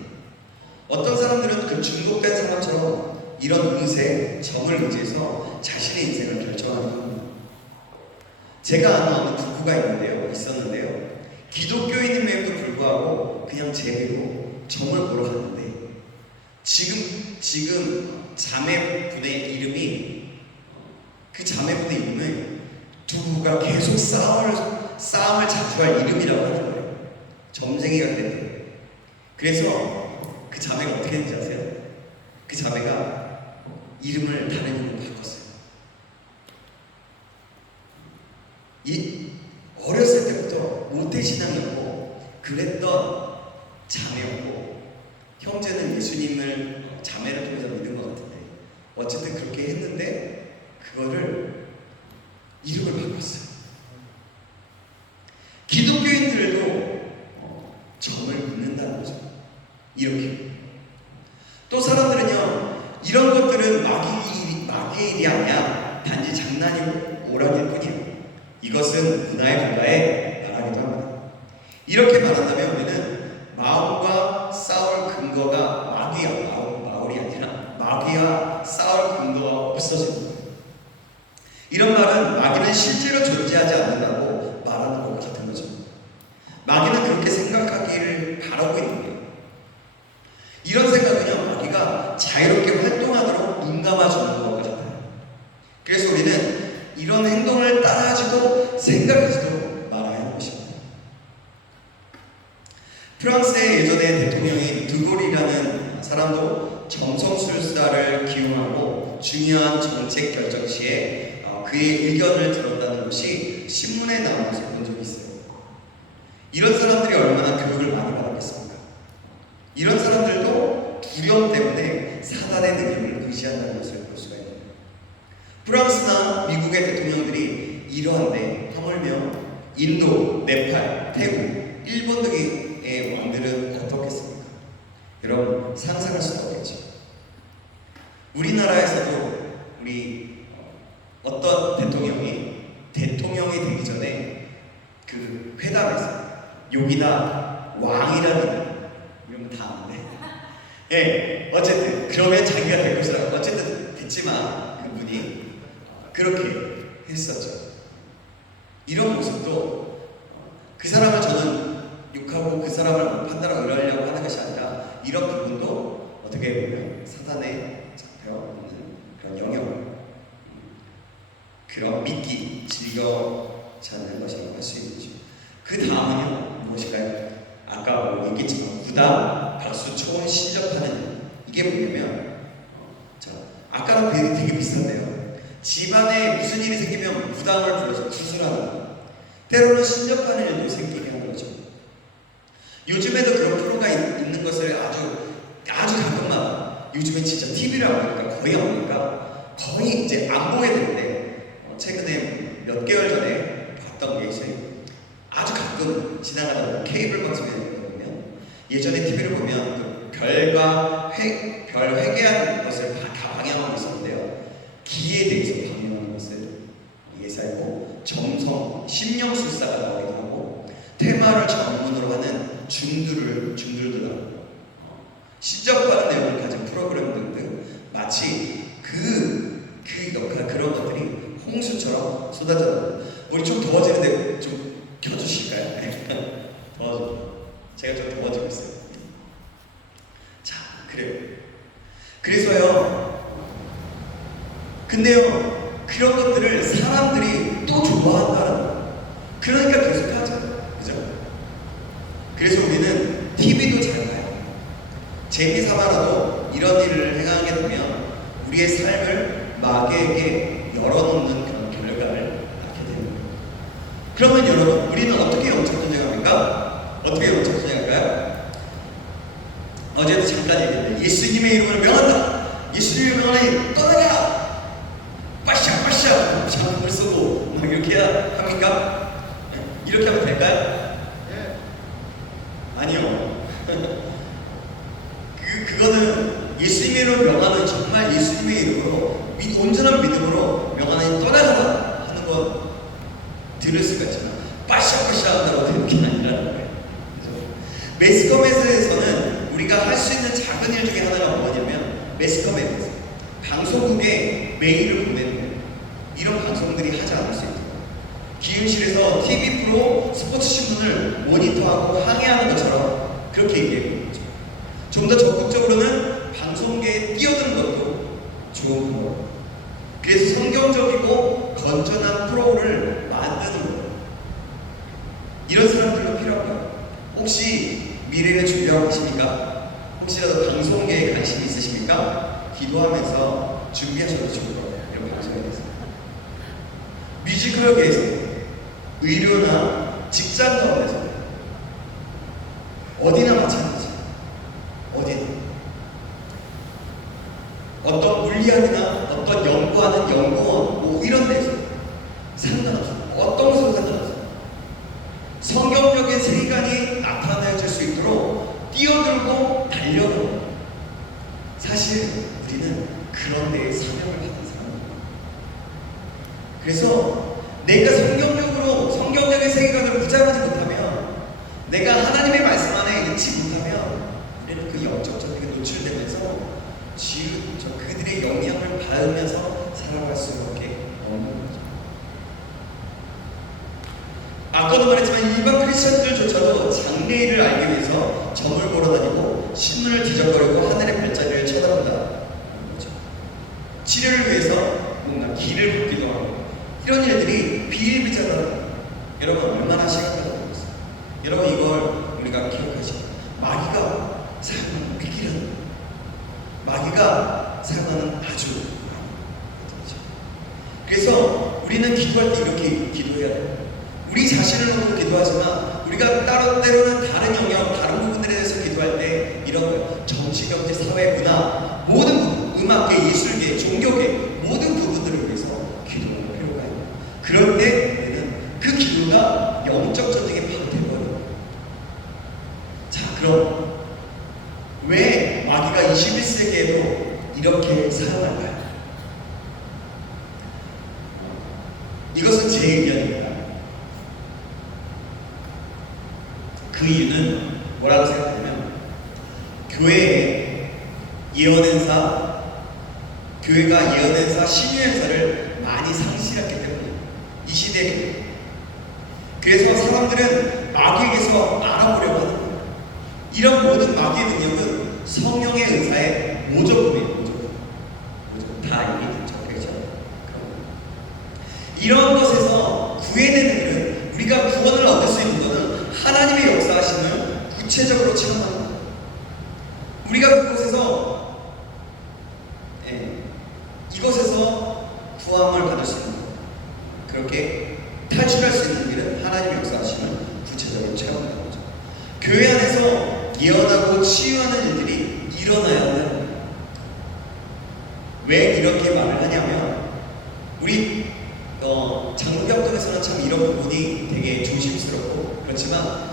어떤 사람들은 그 중독된 사람처럼 이런 운세, 점을 의지해서 자신의 인생을 결정하는 겁니다. 제가 아는 어느 부부가 있었는데요. 기독교인임에도 불구하고 그냥 재미로 점을 보러 갔는데 지금 자매분의 이름이 그 자매분의 이름을 두 부부가 계속 싸움을 자주 할 이름이라고 하는 거예요. 점쟁이가 됐대요. 그래서 그 자매가 어떻게 했는지 아세요? 그 자매가 이름을 다른 이름으로 바꿨어요. 신앙이었고 그랬던 자매였고 형제는 예수님을 자매를 통해서 믿은 것 같은데 어쨌든 그렇게 했는데 그거를 이름을 바꿨어요. 기독교인들도 점을 긋는다는 거죠. 이렇게. 또 사람들은요, 이런 것들은 마귀의 일이 아니야. 단지 장난이고 오락일 뿐이에요. 이것은 문화의 분가에 나가기도 합니다. 이렇게 말한다면 우리는 마귀와 싸울 근거가 마울이 아니라 마귀와 싸울 근거가 없어집니다. 이런 말은 마귀는 실제로 존재하지 않는다고 말하는 것 같은 거죠. 마귀는 그렇게 생각하기를 바라고 있는 거예요. 이런 생각은요, 마귀가 자유롭게 활동하도록 눈 감아주는 것 같아요. 그래서 우리는 이런 행동을 따라하지도 생각하지도 말아야 하는 것입니다. 프랑스의 예전의 대통령인 드골이라는 사람도 점성술사를 기용하고 중요한 정책 결정 시에 그의 의견을 들었다는 것이 신문에 나오면서 본 적이 있어요. 이런 사람들이 얼마나 교육을 많이 받았겠습니까? 이런 사람들도 두려움 때문에 사단의 능력을 의지한다는 것을 볼 수가 있는 거예요. 프랑스나 미국의 대통령들이 이러한데 하물며 인도, 네팔, 태국, 일본 등의 왕들은 어떻겠습니까? 여러분 상상할 수도 없겠죠. 우리나라에서도 우리 어떤 대통령이 되기 전에 그 회담에서 여기다 왕이라는 이런 다 아는데 예, 어쨌든 그러면 자기가 될 것이라 어쨌든 됐지만 그분이 그렇게 했었죠. 이런 모습도 그 사람을 저는 욕하고 그 사람을 판단하고 이러려고 하는 것이 아니라 이런 부분도 어떻게 보면 사단에 잡혀있는 그런 영역, 그런 믿기, 즐겨지 않는 것이라고 할 수 있죠. 그 다음은요, 무엇일까요? 아까 뭐 얘기했지만 구단, 박수, 초원, 실력하는 이게 뭐냐면 아까랑 되게 비슷한데요. 집안에 무슨 일이 생기면 무당을 불러서 수술하는 거, 때로는 실력하는 일도 생기게 하는 거죠. 요즘에도 그런 프로가 있는 것을 아주 가끔만, 요즘에 진짜 TV를 안 보니까 거의 안 보니까 거의 이제 안 보게 되는데 최근에 몇 개월 전에 봤던 게 있어요. 아주 가끔 지나가다 케이블 방송에 보면 예전에 TV를 보면 그 별 회계하는 것을 다 방영하고 있었는데요. 기에 대해서 방영하는 것을 예사하고 점성, 심령술사가 나오기도 하고 테마를 전문으로 하는 중들도 나오고 시적받은 내용을 가진 프로그램 등등 마치 그 역할 그런 것들이 홍수처럼 쏟아져요. 우리 좀 더워지는데 좀 켜주실까요? 더워져. 제가 좀 더워지고 있어요. 자, 그래요. 그래서요. 근데요, 그런 것들을 사람들이 또 좋아한다는 거예요. 그러니까 계속하죠. 그죠? 그래서 우리는 TV도 잘 봐요. 재미삼아라도 이런 일을 행하게 되면 우리의 삶을 마귀에게 열어놓는 그런 결과를 낳게 되는 거예요. 그러면 여러분, 우리는 어떻게 영적전쟁합니까? 어떻게 영적전쟁할까요? 어제도 잠깐 얘기했는데 예수님의 이름을 명한다. 예수님의 명하니 떠나라. 빠샤 장풍을 쓰고 막 이렇게 합니까? 이렇게 하면 될까요? 예. 아니요. 그거는 예수님의 이름을 명하는 정말 예수님의 이름으로 온전한 믿음으로 명하니 떠나라 하는 거 들을 수가 있지만 빠샤 한다고 되는 게 아니라는 거예요. 매스컴에서는 우리가 할 수 있는 작은 일 중에 하나가 뭐냐면 매스컴에서 방송국에 메일을 보내는 거예요. 이런 방송들이 하지 않을 수 있도록 기흥실에서 TV 프로 스포츠 신문을 모니터하고 항해하는 것처럼 그렇게 얘기해요. 좀 더 적극적으로는 방송계에 뛰어드는 것도 좋은 거예요. 그래서 성경적이고 건전한 프로를 만드는 거예요. 이런 사람들도 필요한 거예요. 혹시 미래를 준비하고 계십니까? 혹시라도 방송계에 관심이 있으십니까? 기도하면서 준비하셔도 좋을 거예요. 이런 방송에 대해서. 뮤지컬계에서, 의료나 직장 가운데서 어디나 마찬가지. 어디나. 어떤 물리학이나 어떤 연구하는 연구원 뭐 이런 데서 상관없어. 어떤 것으로 상관없어. 성경적인 세계관이 나타나질 수 있도록 뛰어들고 달려들어. 사실 우리는 그런 데에 사명을 받은 사람입니다. 그래서 내가 성경적인 세계관을 무장하지 못하면, 내가 하나님의 말씀 안에 있지 못하면 우리는 그 영적 전쟁에 노출되면서 그들의 영향을 받으면서 살아갈 수밖에 없는 거죠. 아까도 말했지만 일반 크리스천들조차도 장래일을 알기 위해서 점을 보러 다니고 신문을 뒤적거리고 하늘의 별자리를 쳐다본다는 거죠. 치료를 위해서 뭔가 길을 걷기도 하고, 이런 일들이 비일비재하다. 여러분 얼마나 심각하다고 있어요. 여러분 이걸 우리가 기억하시고, 마귀가 사용하는 위기라는 거예요. 마귀가 사용하는 아주 거죠. 그래서 우리는 기도할 때 이렇게 기도해야 돼요. 우리 자신을 놓고 기도하지만 우리가 때로는 다른 영역, 다른 부분들에 대해서 기도할 때 이런 거예요. 정치, 경제, 사회, 문화 모든 부분, 음악계, 예술계, 종교계 모든 부분들을 위해서 기도할 필요가 있어요. 그럴 때 우리는 그 기도가 영적 전쟁에 바로 되어버려요. 자, 그럼 왜 마귀가 21세기에도 이렇게 사용할까요? 이것은 제 의견입니다. 그 이유는 뭐라고 생각하냐면, 교회가 예언행사, 신유행사를 많이 상실했기 때문에 이 시대에. 그래서 사람들은 마귀에게서 알아보려고 하는 거예요. 이런 모든 마귀의 능력은 성령의 은사의 모조품이에요. 다 이미 적혀져. 이런 것에서 구해내는 일은, 우리가 구원을 얻을 수 있는 것은 하나님의 역사하심을 구체적으로 체험하는 거예요. 우리가 이곳에서 구함을 받을 수 있는 거예요. 그렇게 탈출할 수 있는 일은 하나님의 역사하심을 구체적으로 체험하는 거죠. 교회 안에서 예언하고 치유하는 일들이 일어나야 한다는 거예요. 왜 이렇게 말을 하냐면, 우리 장로교학동에서는 참 이런 부분이 되게 조심스럽고 그렇지만,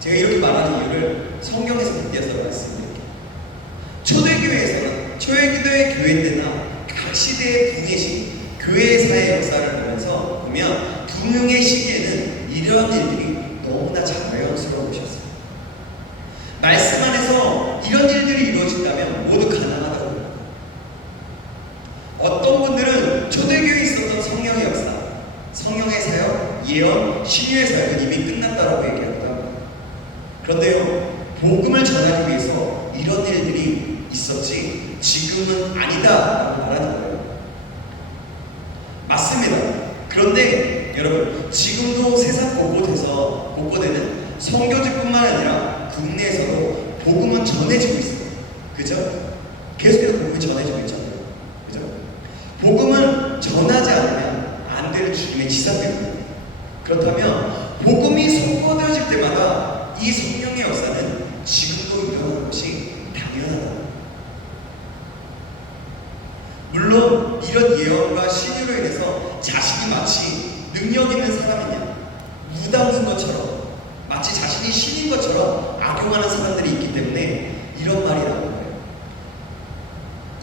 제가 이렇게 말하는 이유를 성경에서 빗대서 말씀드릴게요. 초대기도의 교회 때나 각 시대의 붕괴시, 교회사의 역사를 보면 붕흥의 시기에는 이런 일들이 너무나 자연스러워 보셨어요. 말씀 안에서 이런 일들이 이루어진다면 모두 가능하다고 합니다. 어떤 분들은 초대교회에 있었던 성령의 역사, 성령의 사역, 예언, 신유의 사역은 이미 끝났다고 얘기합니다. 그런데요, 복음을 전하기 위해서 이런 일들이 있었지 지금은 아니다라고 말하는 거예요. 맞습니다. 그런데 여러분, 지금도 세상 곳곳에는 선교지뿐만 아니라 국내에서도 복음은 전해지고 있어요. 그죠? 계속해서 복음이 전해지고 있잖아요. 그죠? 복음을 전하지 않으면 안 되는 주님의 지상입니다. 그렇다면 복음이 선포되어질 때마다 이 성령의 역사는 지금도 일어나는 것이 당연하다. 물론 이런 예언과 신유로 인해서 자신이 마치 능력 있는 사람이냐, 무당인 것처럼, 마치 자신이 신인 것처럼 악용하는 사람들이 있기 때문에 이런 말이 나오는 거예요.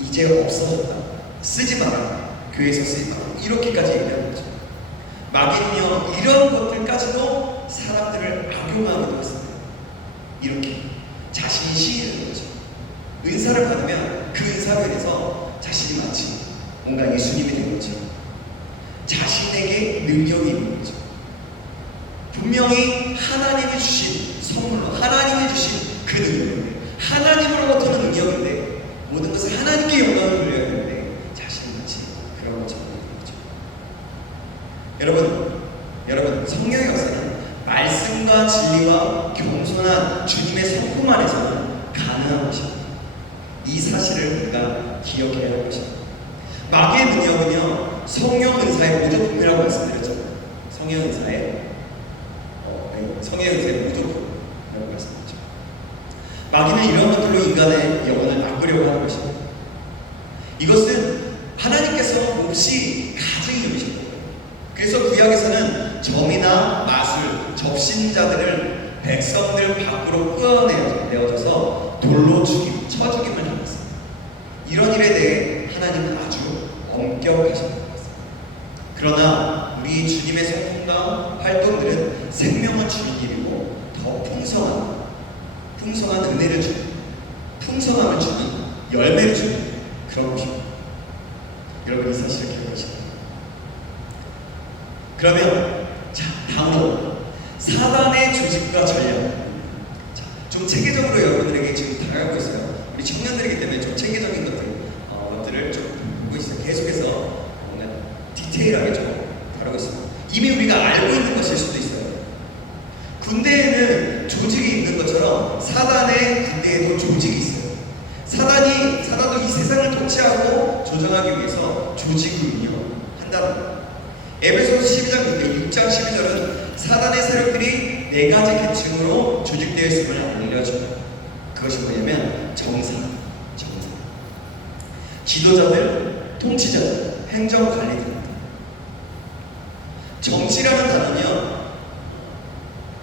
이제 없어졌다, 쓰지 마라, 교회에서 쓰지 마라, 이렇게까지 얘기하는 거죠. 마귀는요, 이런 것들까지도 사람들을 악용하기도 했습니다. 이렇게 자신이 신인 거죠. 은사를 받으면 그 은사로 인해서 자신이 마치 뭔가 예수님이 된 거죠. 자신에게 능력이 있는 거죠. 분명히 하나님이 주신 선물로, 하나님이 주신 그 능력인데, 하나님으로부터는 능력인데, 모든 것을 하나님께 영광을 돌려야 하는데 자신이 마치 그런 것처럼 되는 거죠. 여러분, 성령의 역사는 말씀과 진리와 겸손한 주님의 성품 안에서는 가능한 것입니다. 이 사실을 우리가 기억해야 할 것입니다. 마귀의 능력은요, 성령 은사의 모조품이라고 말씀드렸잖아요. 성령 은사의 모조품이라고 말씀드렸죠. 마귀는 이런 것들로 인간의 영혼을 바꾸려고 하는 것입니다. 이것은 하나님께서 몹시 가증히 여기신 거예요. 그래서 구약에서는 점이나 마술, 접신자들을 백성들 밖으로 끌어내어져서 돌로 쳐 죽임을 당했습니다. 이런 일에 대해 하나님은 아주 엄격하십니다. 그러나 우리 주님의 성품과 활동들은 생명을 주는 일이고 더 풍성한 은혜를 주는, 풍성함을 주는, 열매를 주는 그런 것입니다. 여러분 이 사실을 기억하시나요? 그러면 자, 다음으로 사단의 조직과 전략. 자, 좀 체계적으로 여러분들에게 지금 다가가고 있어요. 우리 청년들이기 때문에 좀 체계적인 것들을 좀 보고 있어요. 계속해서 뭔가 디테일하게 좀 다루고 있습니다. 이미 우리가 알고 있는 것일 수도 있어요. 군대에는 조직이 있는 것처럼 사단의 군대에도 조직이 있어요. 사단도 이 세상을 통치하고 조정하기 위해서 조직을 운영한다는 거예요. 에베소서 12장 6장 12절은 사단의 세력들이 네 가지 계층으로 조직되어 있음을 알려줍니다. 그것이 뭐냐면 정사, 지도자들, 통치자들, 행정관리들. 정치라는 단어는요,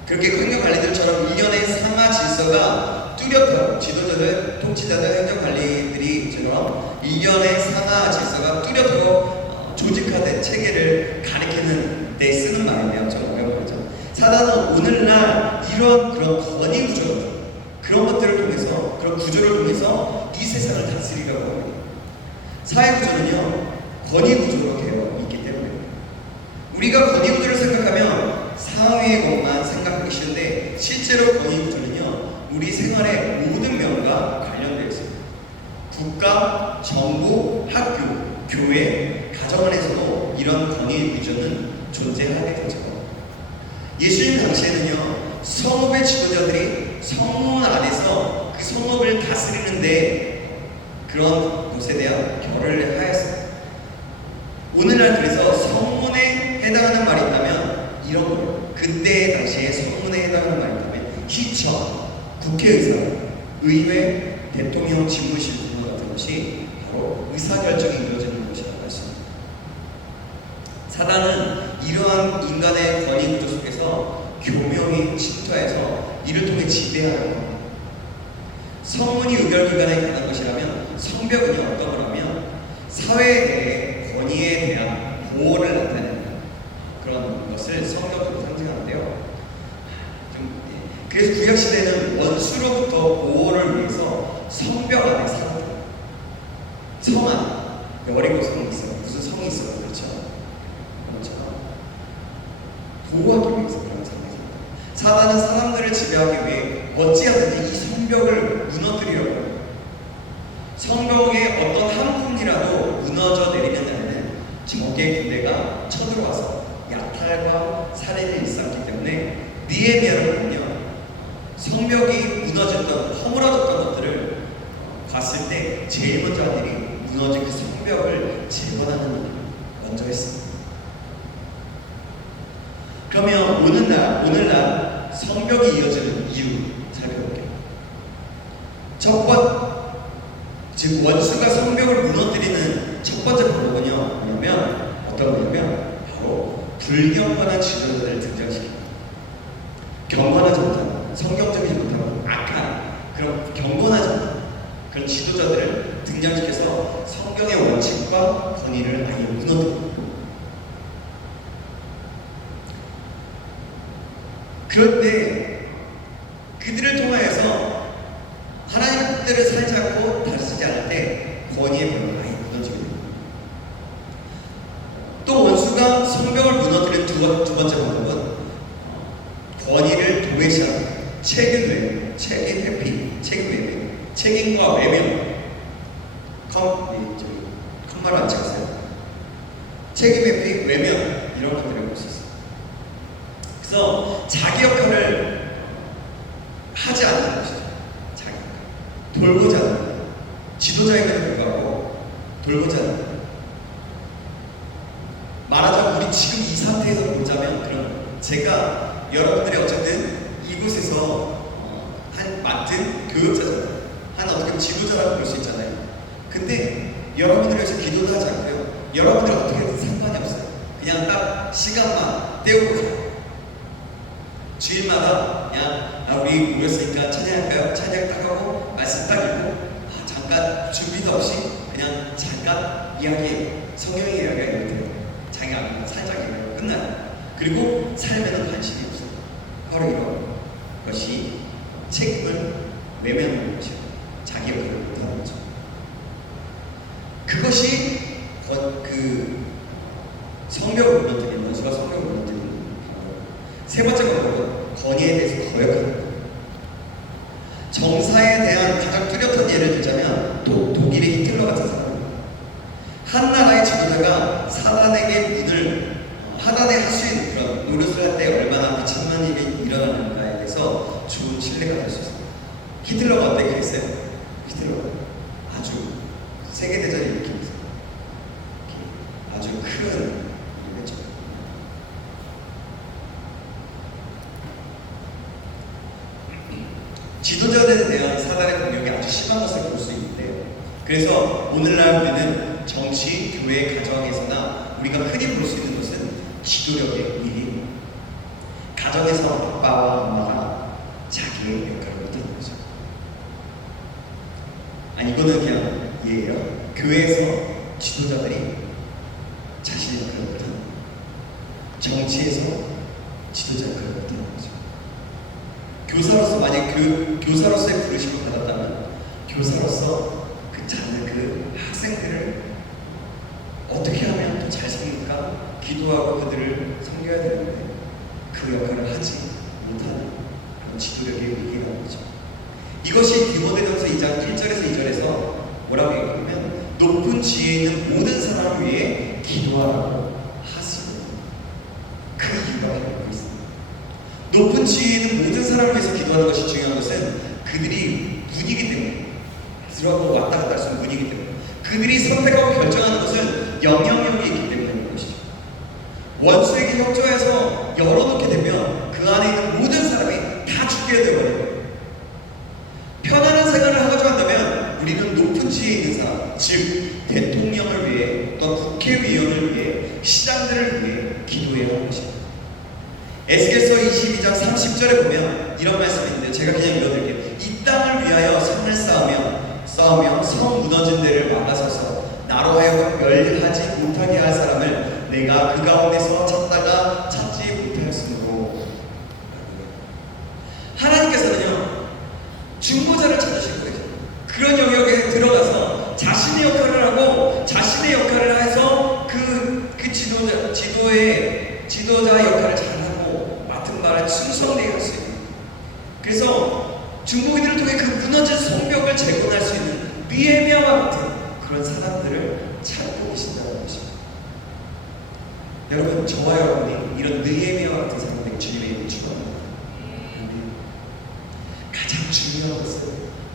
그렇게 행정관리들처럼 일련의 상하 질서가 뚜렷하고 지도자들, 통치자들, 행정관리들이처럼 일련의 상하 질서가 뚜렷하고 조직화된 체계를 가리키는 데 쓰는 말인데요. 좀 어려운 거죠. 사단은 오늘날 이런 그런 권위 구조, 그런 것들을 통해서, 그런 구조를 통해서 이 세상을 다스리려고 합니다. 사회 구조는요, 권위 구조로 되어 있기 때문에 우리가 권위 구조를 생각하면 사회의 것만 생각하기 쉬운데 실제로 권위 구조는요, 우리 생활의 모든 면과 관련되어 있습니다. 국가, 정부, 학교, 교회, 가정 안에서도 이런 권위 구조는 존재하게 되죠. 예수님 당시에는요, 성읍의 지도자들이 성문 안에서 그 성읍을 다스리는데 그런 것에 대한 결을 하였습니다. 오늘날 그래서 성문에 해당하는 말이 있다면 이런 거예요. 그때 당시에 성문에 해당하는 말이 있다면 시청, 국회의사, 의회, 대통령 집무실 등과 같은 것이 바로 의사결정이 이루어지는 것이라고 할 수 있습니다. 사단은 이러한 인간의 권위 구조 속에서 교묘히 침투해서 이를 통해 지배하는 겁니다. 성문이 의결기관에 가는 것이라면 성벽은요, 어떤 거라면 사회에 대해 권위에 대한 보호를 나타내는 그런 것을 성격으로 상징하는데요. 그래서 구약시대는 원수로부터 보호를 위해서 성벽 안에 살았다. 성 안에 여리고 성이 있어요. 무슨 성이 있어요. 그렇죠? 그렇죠. 보호하기 위해서 그런 상황이 있습니다. 사단은 사람들을 지배하기 위해 어찌하든지 이 성벽을 무너뜨리려고 해요. 성벽에 어떤 한 푼이라도 무너져 내리는 날에는 적의 군대가 쳐들어와서 야탈과 살인을 일삼기 때문에 느헤미야를 보면요, 성벽이 무너졌던, 허물어졌던 것들을 봤을 때 제일 먼저 한 일이 무너진 그 성벽을 재건하는 일을 먼저 했습니다. 그러면 오늘날 성벽이 이어지는 이유 살펴볼게요. 첫 번째, 즉 원수가 성벽을 무너뜨리는 첫 번째 방법은요, 뭐냐면 어떤 거냐면 바로 불경건한 지도자들을 등장시킵니다. 경건하지 못한, 성경적이지 못하고 악한 그런 경건하지 못한 그런 지도자들을 등장시켜서 성경의 원칙과 권위를 아예 무너뜨립니다. 그런데 그들을 통하여서 하나님의 뜻대로 살지 않고 다스리지 않을 때 권위의 벽을 아예 무너지게 됩니다. 또 원수가 성벽을 무너뜨린 두 번째 방법은 권위를 도외시하는 책임 외면, 책임 회피, 책임 외면, 책임과 외면. 컴마를 안 찍으세요. 책임 회피, 외면 이런 것들을 볼 수 있어요. 그래서 자기 역할을 하지 않는 것이죠. 자기 역할. 돌보지 않는 것. 지도자임에도 불구하고 돌보지 않는 것. 말하자면 우리 지금 이 상태에서 보자면 그런, 제가 여러분들이 어쨌든 이곳에서 맡은 교육자잖아요. 한 어떻게 보면 지도자라고 볼 수 있잖아요. 근데 여러분들 위해서 기도도 하지 않고요. 여러분들 어떻게 해도 상관이 없어요. 그냥 딱 시간만 때우고 가요. 주일마다 그냥 우리 모였으니까 찬양할까요? 찬양 딱 하고 말씀 딱 읽고 잠깐 준비도 없이 그냥 잠깐 이야기 성경 이야기가 이렇게 자기 앞에 살짝 읽고 끝나요. 그리고 삶에는 관심이 없어요. 바로 이런 것이 책임을 외면하는 것이고 자기 역할을 못하는 거죠. 그것이 그 성벽을 무너뜨리는 원수가 성벽을 무너뜨리는 세 번째가 뭐냐면 건의에 대해서 거역하는 거예요. 정사에 대한 가장 뚜렷한 예를 들자면 독일의 히틀러 같은 사람입니다. 한 나라의 지도자가 사단에게 문을 하단에 할 수 있는 그런 노릇을 할 때 얼마나 미천만 일이 일어나는가에 대해서 좋은 신뢰가 될 수 있습니다. 히틀러가 어떻게 그랬어요? 히틀러가 아주 세계대전을 일으키면서 아주 큰 일을 했죠. 지도자들에 대한 사단의 공격이 아주 심한 것을 볼 수 있는데요. 그래서 오늘날 우리는 정치, 교회, 가정에서나 우리가 흔히 볼 수 있는 것은 지도력의 위기, 가정에서 아빠와 엄마가 자기의 역할을 못하는 거죠. 아니 이거는 그냥 예예요. 교회에서 지도자들이 자신의 역할을 못하는 거예요. 정치에서 지도자 역할을 못하는 거죠. 교사로서 만약 교사로서의 부르심을 받았다면 교사로서 그 자는 그 학생들을 어떻게 하면 더 잘 섬길까 기도하고 그들을 섬겨야 되는데 그 역할을 하지 못하는 그런 지도력의 위기가 나오죠. 이것이 디모데전서 2장 1절에서 2절에서 뭐라고 얘기하냐면 높은 지혜에 있는 모든 사람을 위해 기도하라고 하시고 그 이유가 알고 있습니다. 높은 지혜에 있는 모든 사람을 위해서 기도하는 것이 중요한 것은 그들이 문이기 때문에 들어가고 왔다 갔다 할 수 있는 문이기 때문에 그들이 선택하고 결정하는 것은 영향력이 있기 때문인 것이죠. 원수에게 협조해서 열어놓게 되면 그 안에 있는 모든 사람이 다 죽게 되어버려요. 편안한 생활을 하고자 한다면 우리는 높은 지혜에 있는 사람, 즉 대통령을 위해 또 국회의원을 위해 시장들을 위해 기도해야 하는 것입니다. 에스겔서 22장 30절에 보면 이런 말씀이 있는데 제가 그냥 읽어드릴게요. 이 땅을 위하여 성을 쌓으며 성 무너진 데를 막아서서 나로 하여금 멸하지 못하게 할 사람을 내가 그 가운데서 찾다가 찾지 못하였으므로 하나님께서는요 중보자를 찾으실 거예요. 그런 영역에 들어가서 자신의 역할을 하고 자신의 역할을 해서 그 지도자 역할을 잘하고 맡은 바를 충성되게 할 수 있는 그래서 중보기들을 통해 그 무너진 성벽을 재건할 수 있는 느헤미야와 같은 그런 사람들을 찾고 계신다는 것입니다. 여러분 저와 여러분이 이런 느헤미야와 같은 사람들에게 주님의 이름을 축원합니다. 가장 중요한 것을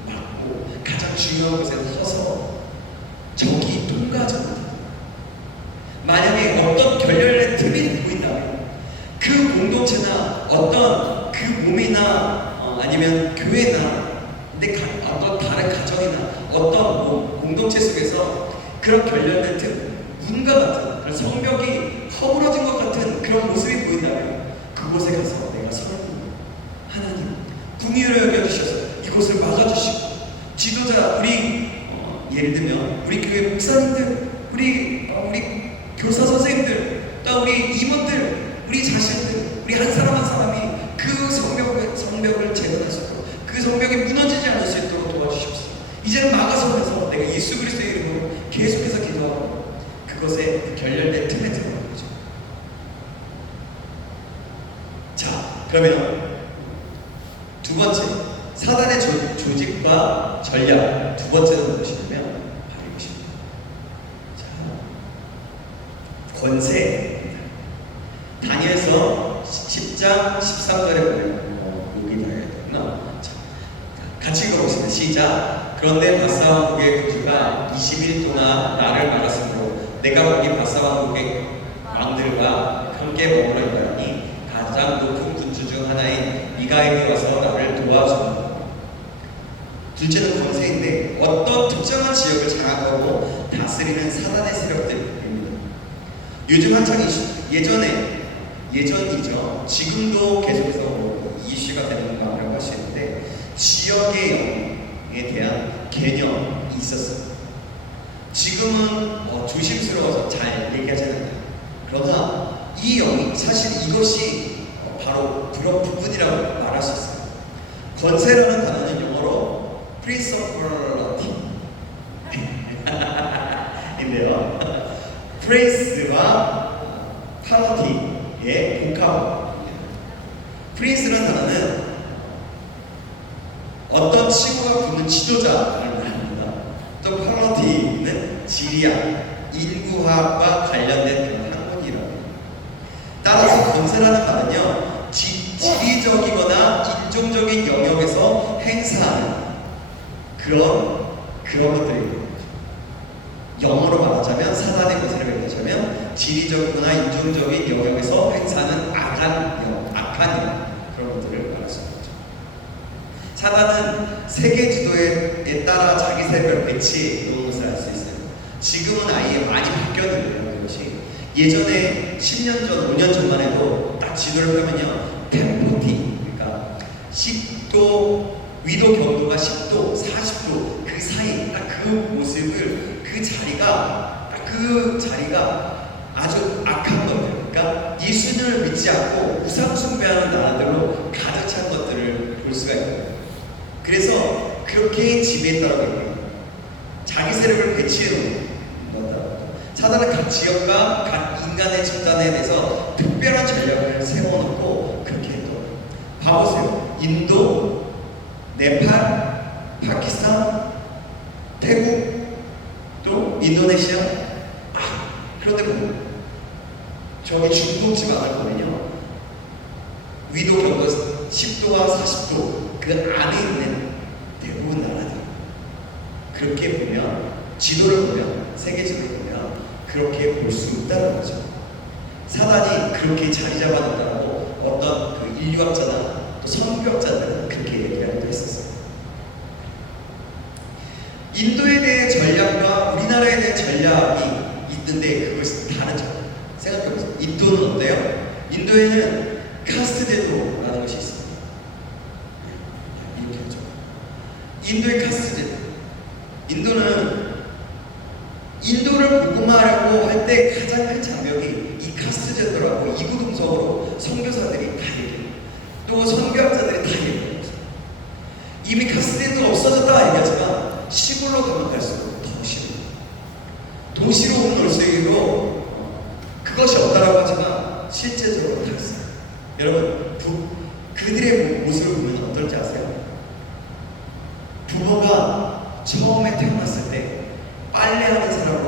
막고 가장 중요한 것에 서서 적이 통과하지 못합니다. 만약에 어떤 결렬의 틈이 보인다면 그 공동체나 어떤 그 몸이나 아니면 교회나 어떤 다른 가정이나 어떤 공동체 속에서 그런 결렬된 틈, 문과 같은 그런 성벽이 허물어진 것 같은 그런 모습이 보인다면 그곳에 가서 내가 서는 하나님 궁유를 여겨주셔서 이곳을 막아주시고 지도자 우리 예를 들면 우리 교회 목사님들 우리 교사 선생님들 또 우리 임원들 우리 자신들 우리 한 사람 한 사람이 그 성벽을 재건하시고 그 성벽이 무너지지 않을 수 있도록 도와주십시오. 이제는 막아서면서 내가 예수 그리스도의 이름으로 계속해서 기도하고 그것에 결렬된 틈에 들어가는 거죠. 자 그러면 두 번째 사단의 조직과 전략 두 번째는 무엇이냐면 바로 이것입니다. 자 권세입니다. 다니엘서 10장 13절에 보면 여기 나와야겠구나. 같이 읽어보겠습니다. 시작. 그런데 바사 왕국의 군주가 20일 동안 나를 막았으므로 내가 거기 바사 왕국의 왕들과 함께 머물러 있다니 가장 높은 군주 중 하나인 미가엘이 와서 나를 도와주는 둘째는 권세인데 어떤 특정한 지역을 장악하고 다스리는 사단의 세력들입니다. 요즘 한창 예전이죠. 지금도 계속해서 이슈가 되는 말이라고 할 수 있는데 지역의 영에 대한 개념이 있었어요. 지금은 조심스러워서 잘 얘기하지 않아요. 그러나 이 영이 사실 이것이 바로 그런 부분이라고 말할 수 있어요. 권세라는 단어는 영어로 principality 인데요. prince와 palaty의 복합입니다. prince라는 단어는 어떤 칭호가 붙는 지도자를 말합니다. 또 palaty는 지리학, 인구학과 관련된 그런 학문이라고 합니다. 따라서 권세라는 말은요, 지리적이거나 인종적인 영역에서 행사하는 그런 것들이에요. 영어로 말하자면 사단의 권세를 얘기하자면 지리적이거나 인종적인 영역에서 행사하는 악한 영 그런 것들을 말할 수 있죠. 사단은 세계 지도에 따라 자기 세력을 배치해 놓은 것을 알 수 있어요. 지금은 아예 많이 바뀌었는데요. 그것이 예전에 10년 전, 5년 전만 해도 딱 지도를 펴면요, 1040, 그러니까 10도 위도 경도가 10도, 40도 그 사이 딱 그 모습을 그 자리가 아주 악한 것들, 그러니까 예수님을 믿지 않고 우상 숭배하는 나라들로 가득 찬 것들을 볼 수가 있어요. 그래서 그렇게 지배했다고 해요. 자기 세력을 배치해 놓은 거다. 사단은 각 지역과 각 인간의 집단에 대해서 특별한 전략을 세워놓고 그렇게 했더라고요. 봐보세요. 인도, 네팔, 파키스탄, 태국, 또 인도네시아. 그런데 저기 중국 지방을 보면요, 위도 경도 10도와 40도 그 안에 있는 대부분 나라들, 그렇게 보면 지도를 보면, 세계 지도를 보면 그렇게 볼 수 있다는 거죠. 사단이 그렇게 자리 잡아놨다고 어떤 그 인류학자나 또 선교학자들은 그렇게 얘기하기도 했었어요. 인도에 대한 전략과 우리나라에 대한 전략이 있는데 그것이 다르죠. 생각해보세요. 인도는 어때요? 인도에는 카스트 제도라는 것이 있습니다. 이렇게 하죠. 인도의 카스트 제도. 인도를 복음화하려고 할 때 가장 큰 장벽이 이 카스트 제도라고 이구동성으로 선교사들이 다 얘기해요. 또 선교학자들이 다 얘기해요. 이미 카스트 제도가 없어졌다 얘기하지만 시골로 가면 갈수록 더 심해요. 도시로 오면 올수록 그것이 없다라고 하지만 실제적으로 다 있어요. 여러분, 그들의 모습을 보면 어떨지 아세요? 부모가 처음에 태어났을 때 빨래하는 사람을